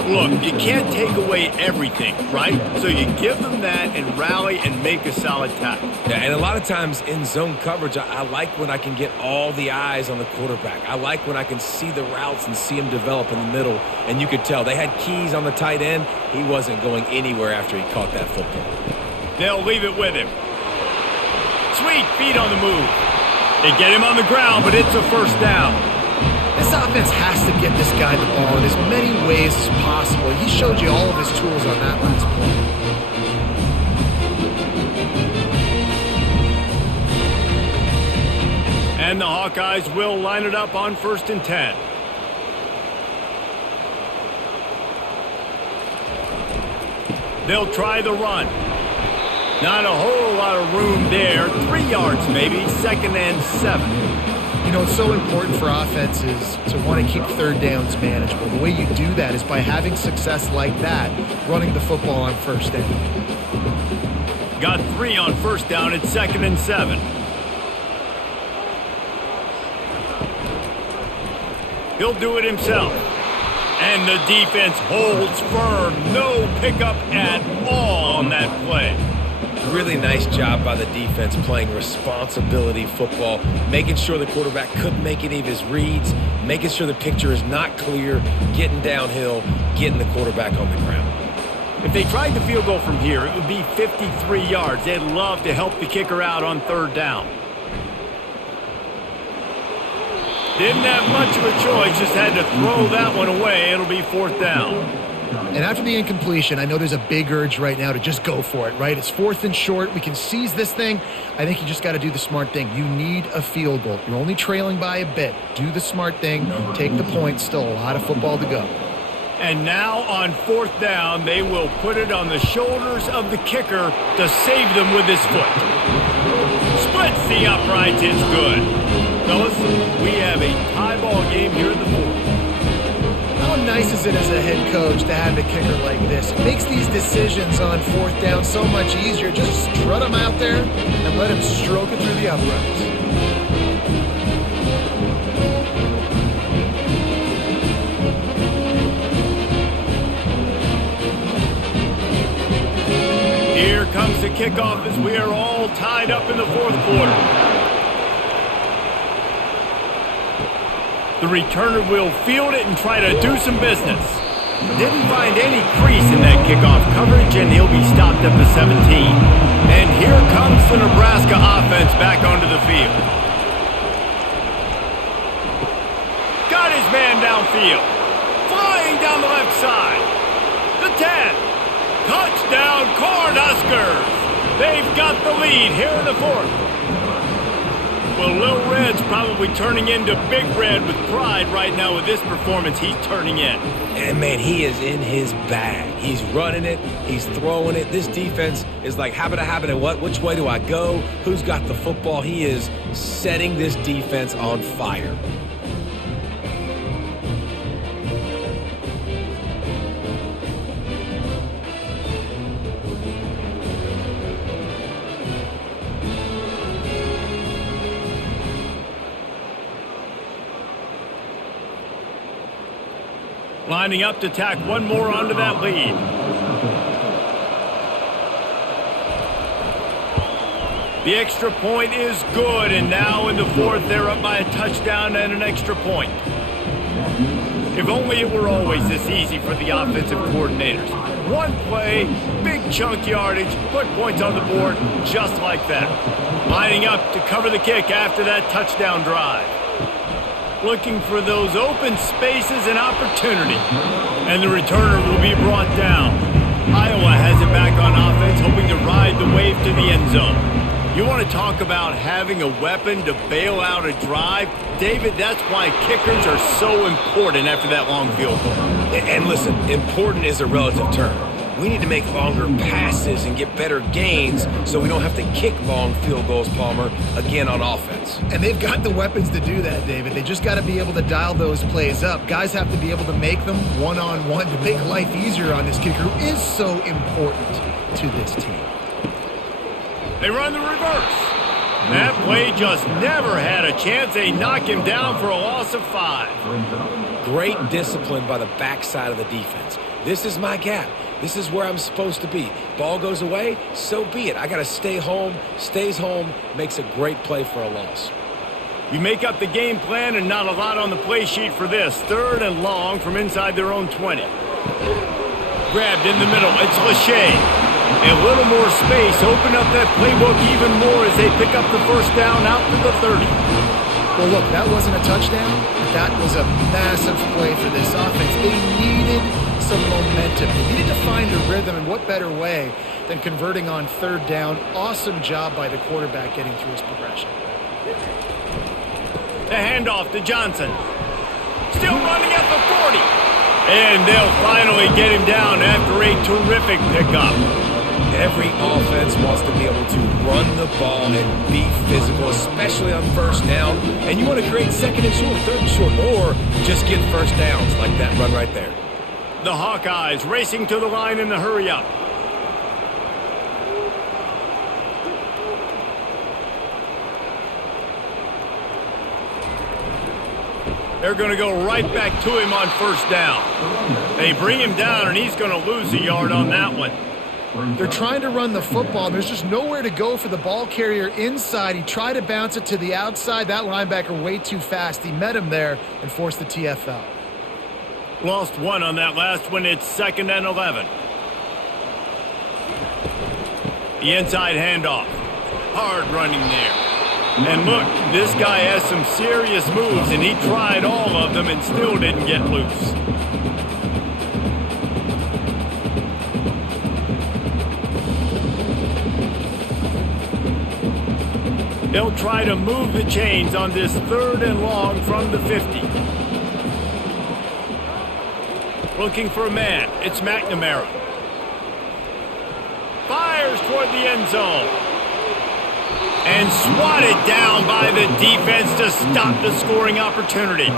Look, you can't take away everything, right? So you give them that and rally and make a solid tackle. Yeah, and a lot of times in zone coverage, I like when I can get all the eyes on the quarterback. I like when I can see the routes and see him develop in the middle. And you could tell they had keys on the tight end. He wasn't going anywhere after he caught that football. They'll leave it with him. Sweet feet on the move. They get him on the ground, but it's a first down. This offense has to get this guy the ball in as many ways as possible. He showed you all of his tools on that last play. And the Hawkeyes will line it up on 1st and 10. They'll try the run. Not a whole lot of room there. 3 yards maybe, 2nd and 7. You know, it's so important for offenses to want to keep third downs manageable. The way you do that is by having success like that, running the football on 1st down. Got 3 on 1st down. It's 2nd and 7. He'll do it himself. And the defense holds firm. No pickup at all on that play. Really nice job by the defense playing responsibility football, making sure the quarterback couldn't make any of his reads, making sure the picture is not clear, getting downhill, getting the quarterback on the ground. If they tried the field goal from here, it would be 53 yards. They'd love to help the kicker out on 3rd down. Didn't have much of a choice, just had to throw that one away. It'll be 4th down. And after the incompletion, I know there's a big urge right now to just go for it, right? It's 4th and short. We can seize this thing. I think you just got to do the smart thing. You need a field goal. You're only trailing by a bit. Do the smart thing. Take the point. Still a lot of football to go. And now on 4th down, they will put it on the shoulders of the kicker to save them with his foot. Splits the uprights. It's good. Fellas, we have a tie ball game here in the 4th. How nice is it as a head coach to have a kicker like this? It makes these decisions on 4th down so much easier. Just strut him out there and let him stroke it through the uprights. Here comes the kickoff as we are all tied up in the 4th quarter. The returner will field it and try to do some business. Didn't find any crease in that kickoff coverage, and he'll be stopped at the 17. And here comes the Nebraska offense back onto the field. Got his man downfield. Flying down the left side. The 10. Touchdown, Cornhuskers. They've got the lead here in the 4th. Well, Lil Red's probably turning into Big Red with pride right now with this performance he's turning in. And, man, he is in his bag. He's running it. He's throwing it. This defense is like, habit, what? Which way do I go? Who's got the football? He is setting this defense on fire. Lining up to tack one more onto that lead. The extra point is good, and now in the 4th, they're up by a touchdown and an extra point. If only it were always this easy for the offensive coordinators. One play, big chunk yardage, put points on the board just like that. Lining up to cover the kick after that touchdown drive. Looking for those open spaces and opportunity. And the returner will be brought down. Iowa has it back on offense, hoping to ride the wave to the end zone. You want to talk about having a weapon to bail out a drive? David, that's why kickers are so important after that long field goal. And listen, important is a relative term. We need to make longer passes and get better gains so we don't have to kick long field goals, Palmer, again on offense. And they've got the weapons to do that, David. They just got to be able to dial those plays up. Guys have to be able to make them one-on-one to make life easier on this kicker, who is so important to this team. They run the reverse. That play just never had a chance. They knock him down for a loss of 5. Great discipline by the backside of the defense. This is my gap. This is where I'm supposed to be. Ball goes away, so be it. I got to stay home. Stays home, makes a great play for a loss. You make up the game plan and not a lot on the play sheet for this. 3rd and long from inside their own 20. Grabbed in the middle. It's Lachey. A little more space. Open up that playbook even more as they pick up the 1st down out to the 30. Well, look, that wasn't a touchdown. That was a massive play for this offense. They needed some momentum. They needed to find a rhythm, and what better way than converting on 3rd down. Awesome job by the quarterback getting through his progression. The handoff to Johnson. Still running at the 40. And they'll finally get him down after a terrific pickup. Every offense wants to be able to run the ball and be physical, especially on first down. And you want to create second and short, third and short, or just get first downs like that run right there. The Hawkeyes racing to the line in the hurry-up. They're going to go right back to him on first down. They bring him down, and he's going to lose a yard on that one. They're trying to run the football. There's just nowhere to go for the ball carrier inside. He tried to bounce it to the outside. That linebacker way too fast. He met him there and forced the TFL. Lost one on that last one. It's 2nd and 11. The inside handoff. Hard running there. And look, this guy has some serious moves, and he tried all of them and still didn't get loose. They'll try to move the chains on this 3rd and long from the 50. Looking for a man. It's McNamara. Fires toward the end zone. And swatted down by the defense to stop the scoring opportunity.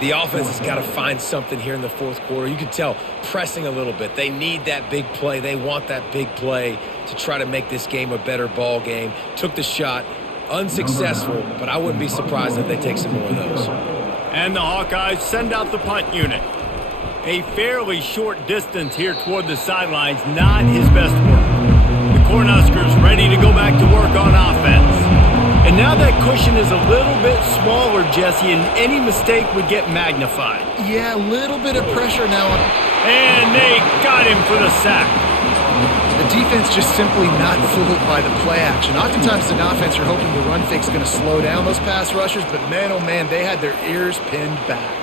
The offense has got to find something here in the fourth quarter. You can tell pressing a little bit. They need that big play. They want that big play to try to make this game a better ball game. Took the shot. Unsuccessful, but I wouldn't be surprised if they take some more of those. And the Hawkeyes send out the punt unit. A fairly short distance here toward the sidelines, not his best work. The Cornhuskers ready to go back to work on offense. And now that cushion is a little bit smaller, Jesse, and any mistake would get magnified. Yeah, a little bit of pressure now. And they got him for the sack. The defense just simply not fooled by the play action. Oftentimes as an offense, you're hoping the run fake's going to slow down those pass rushers, but man, oh man, they had their ears pinned back.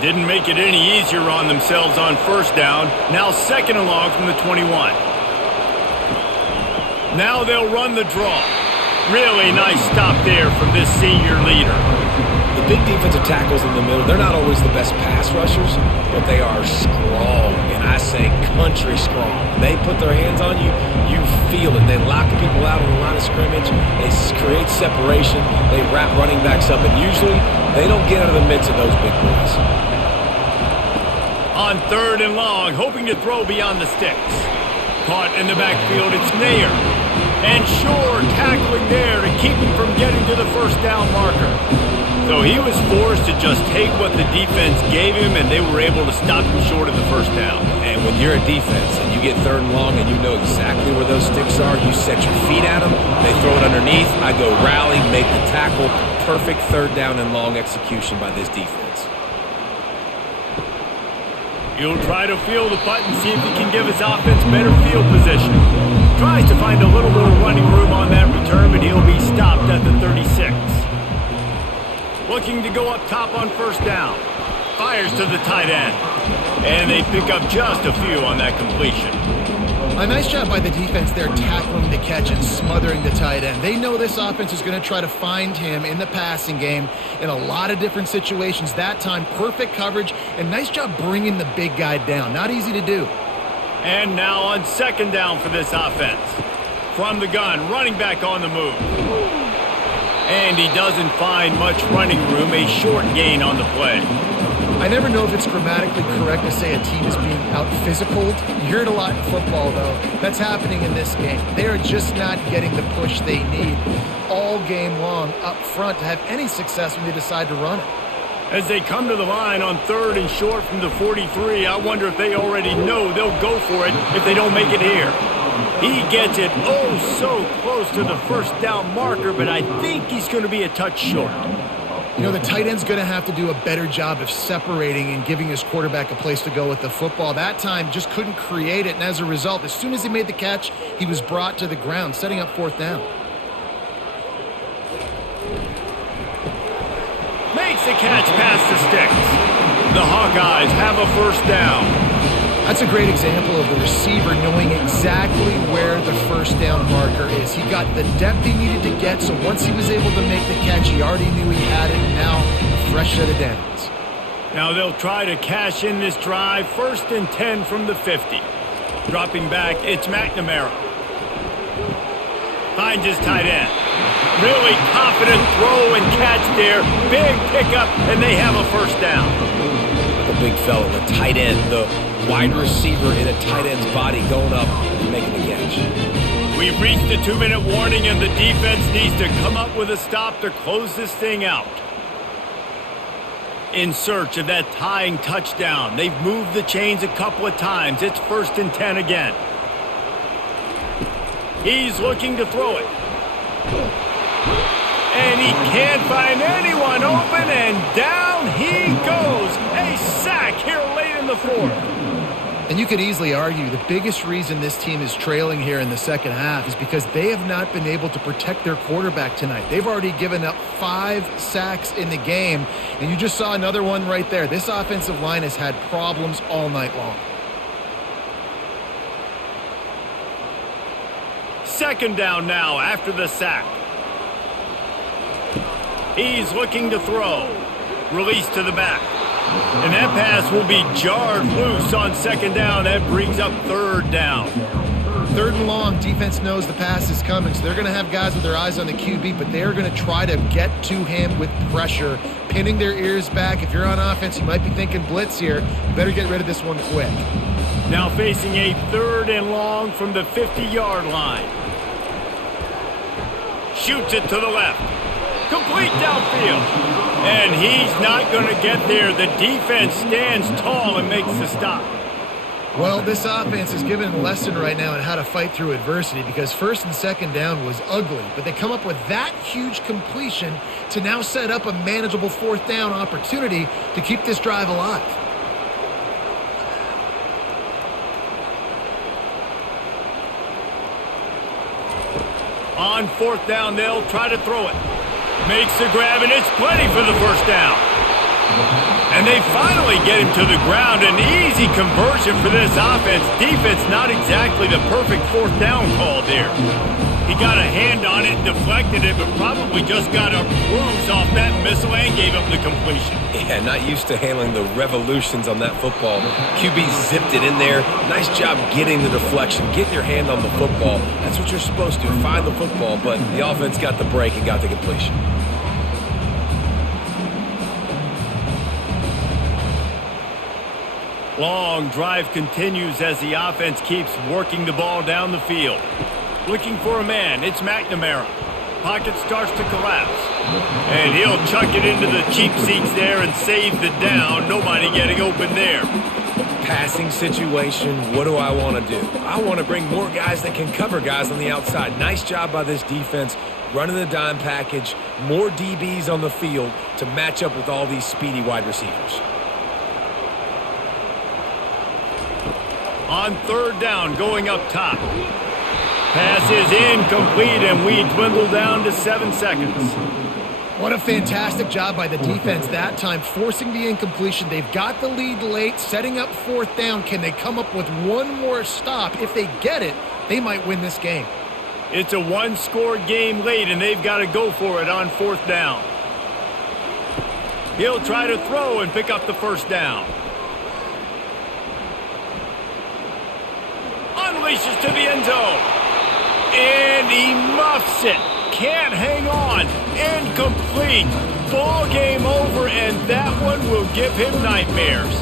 Didn't make it any easier on themselves on first down. Now 2nd and long from the 21. Now they'll run the draw. Really nice stop there from this senior leader. The big defensive tackles in the middle, they're not always the best pass rushers, but they are strong, and I say country strong. When they put their hands on you, you feel it. They lock people out on the line of scrimmage. They create separation. They wrap running backs up, and usually they don't get out of the midst of those big boys. On 3rd and long, hoping to throw beyond the sticks. Caught in the backfield, it's Nair. And Shore tackling there to keep him from getting to the first down marker. So he was forced to just take what the defense gave him, and they were able to stop him short of the first down. And when you're a defense and you get 3rd and long and you know exactly where those sticks are, you set your feet at them, they throw it underneath, I go rally, make the tackle. Perfect 3rd down and long execution by this defense. He'll try to field the punt and see if he can give his offense better field position. Tries to find a little more running room on that return, but he'll be stopped at the 36. Looking to go up top on first down. Fires to the tight end. And they pick up just a few on that completion. A nice job by the defense there tackling the catch and smothering the tight end. They know this offense is going to try to find him in the passing game in a lot of different situations. That time, perfect coverage, and nice job bringing the big guy down. Not easy to do. And now on 2nd down for this offense. From the gun, running back on the move. And he doesn't find much running room, a short gain on the play. I never know if it's grammatically correct to say a team is being out-physicaled. You hear it a lot in football, though. That's happening in this game. They are just not getting the push they need all game long up front to have any success when they decide to run it. As they come to the line on 3rd and short from the 43, I wonder if they already know they'll go for it if they don't make it here. He gets it oh so close to the first down marker, but I think he's going to be a touch short. You know, the tight end's going to have to do a better job of separating and giving his quarterback a place to go with the football. That time just couldn't create it, and as a result, as soon as he made the catch, he was brought to the ground, setting up 4th down. makes the catch past the sticks. The Hawkeyes have a first down. That's a great example of the receiver knowing exactly where the first down marker is. He got the depth he needed to get, so once he was able to make the catch, he already knew he had it, and now a fresh set of downs. Now they'll try to cash in this drive, 1st and 10 from the 50. Dropping back, it's McNamara. Finds his tight end. Really confident throw and catch there. Big pickup, and they have a first down. The big fella, the tight end, the wide receiver in a tight end's body going up and making the catch. We've reached the 2-minute warning, and the defense needs to come up with a stop to close this thing out. In search of that tying touchdown. They've moved the chains a couple of times. It's 1st and 10 again. He's looking to throw it. And he can't find anyone open, and down he goes. A sack here late in the 4th. And you could easily argue the biggest reason this team is trailing here in the second half is because they have not been able to protect their quarterback tonight. They've already given up 5 sacks in the game, and you just saw another one right there. This offensive line has had problems all night long. 2nd down now after the sack. He's looking to throw. Release to the back. And that pass will be jarred loose on 2nd down. That brings up 3rd down. 3rd and long, defense knows the pass is coming, so they're going to have guys with their eyes on the QB, but they're going to try to get to him with pressure, pinning their ears back. If you're on offense, you might be thinking blitz here. You better get rid of this one quick. Now facing a 3rd and long from the 50-yard line. Shoots it to the left. Complete downfield. And he's not going to get there. The defense stands tall and makes the stop. Well, this offense is given a lesson right now on how to fight through adversity because 1st and 2nd down was ugly, but they come up with that huge completion to now set up a manageable 4th down opportunity to keep this drive alive. On 4th down, they'll try to throw it. Makes the grab, and it's plenty for the first down. And they finally get him to the ground. An easy conversion for this offense. Defense, not exactly the perfect 4th down call there. He got a hand on it and deflected it, but probably just got a bruise off that missile and gave up the completion. Yeah, not used to handling the revolutions on that football. QB zipped it in there. Nice job getting the deflection, getting your hand on the football. That's what you're supposed to, find the football, but the offense got the break and got the completion. Long drive continues as the offense keeps working the ball down the field. Looking for a man, it's McNamara. Pocket starts to collapse. And he'll chuck it into the cheap seats there and save the down. Nobody getting open there. Passing situation, what do I want to do? I want to bring more guys that can cover guys on the outside. Nice job by this defense, running the dime package, more DBs on the field to match up with all these speedy wide receivers. On 3rd down, going up top. Pass is incomplete, and we dwindle down to 7 seconds. What a fantastic job by the defense that time, forcing the incompletion. They've got the lead late, setting up 4th down. Can they come up with one more stop? If they get it, they might win this game. It's a one-score game late, and they've got to go for it on 4th down. He'll try to throw and pick up the first down. Unleashes to the end zone. And he muffs it. Can't hang on. Incomplete. Ball game over, and that one will give him nightmares.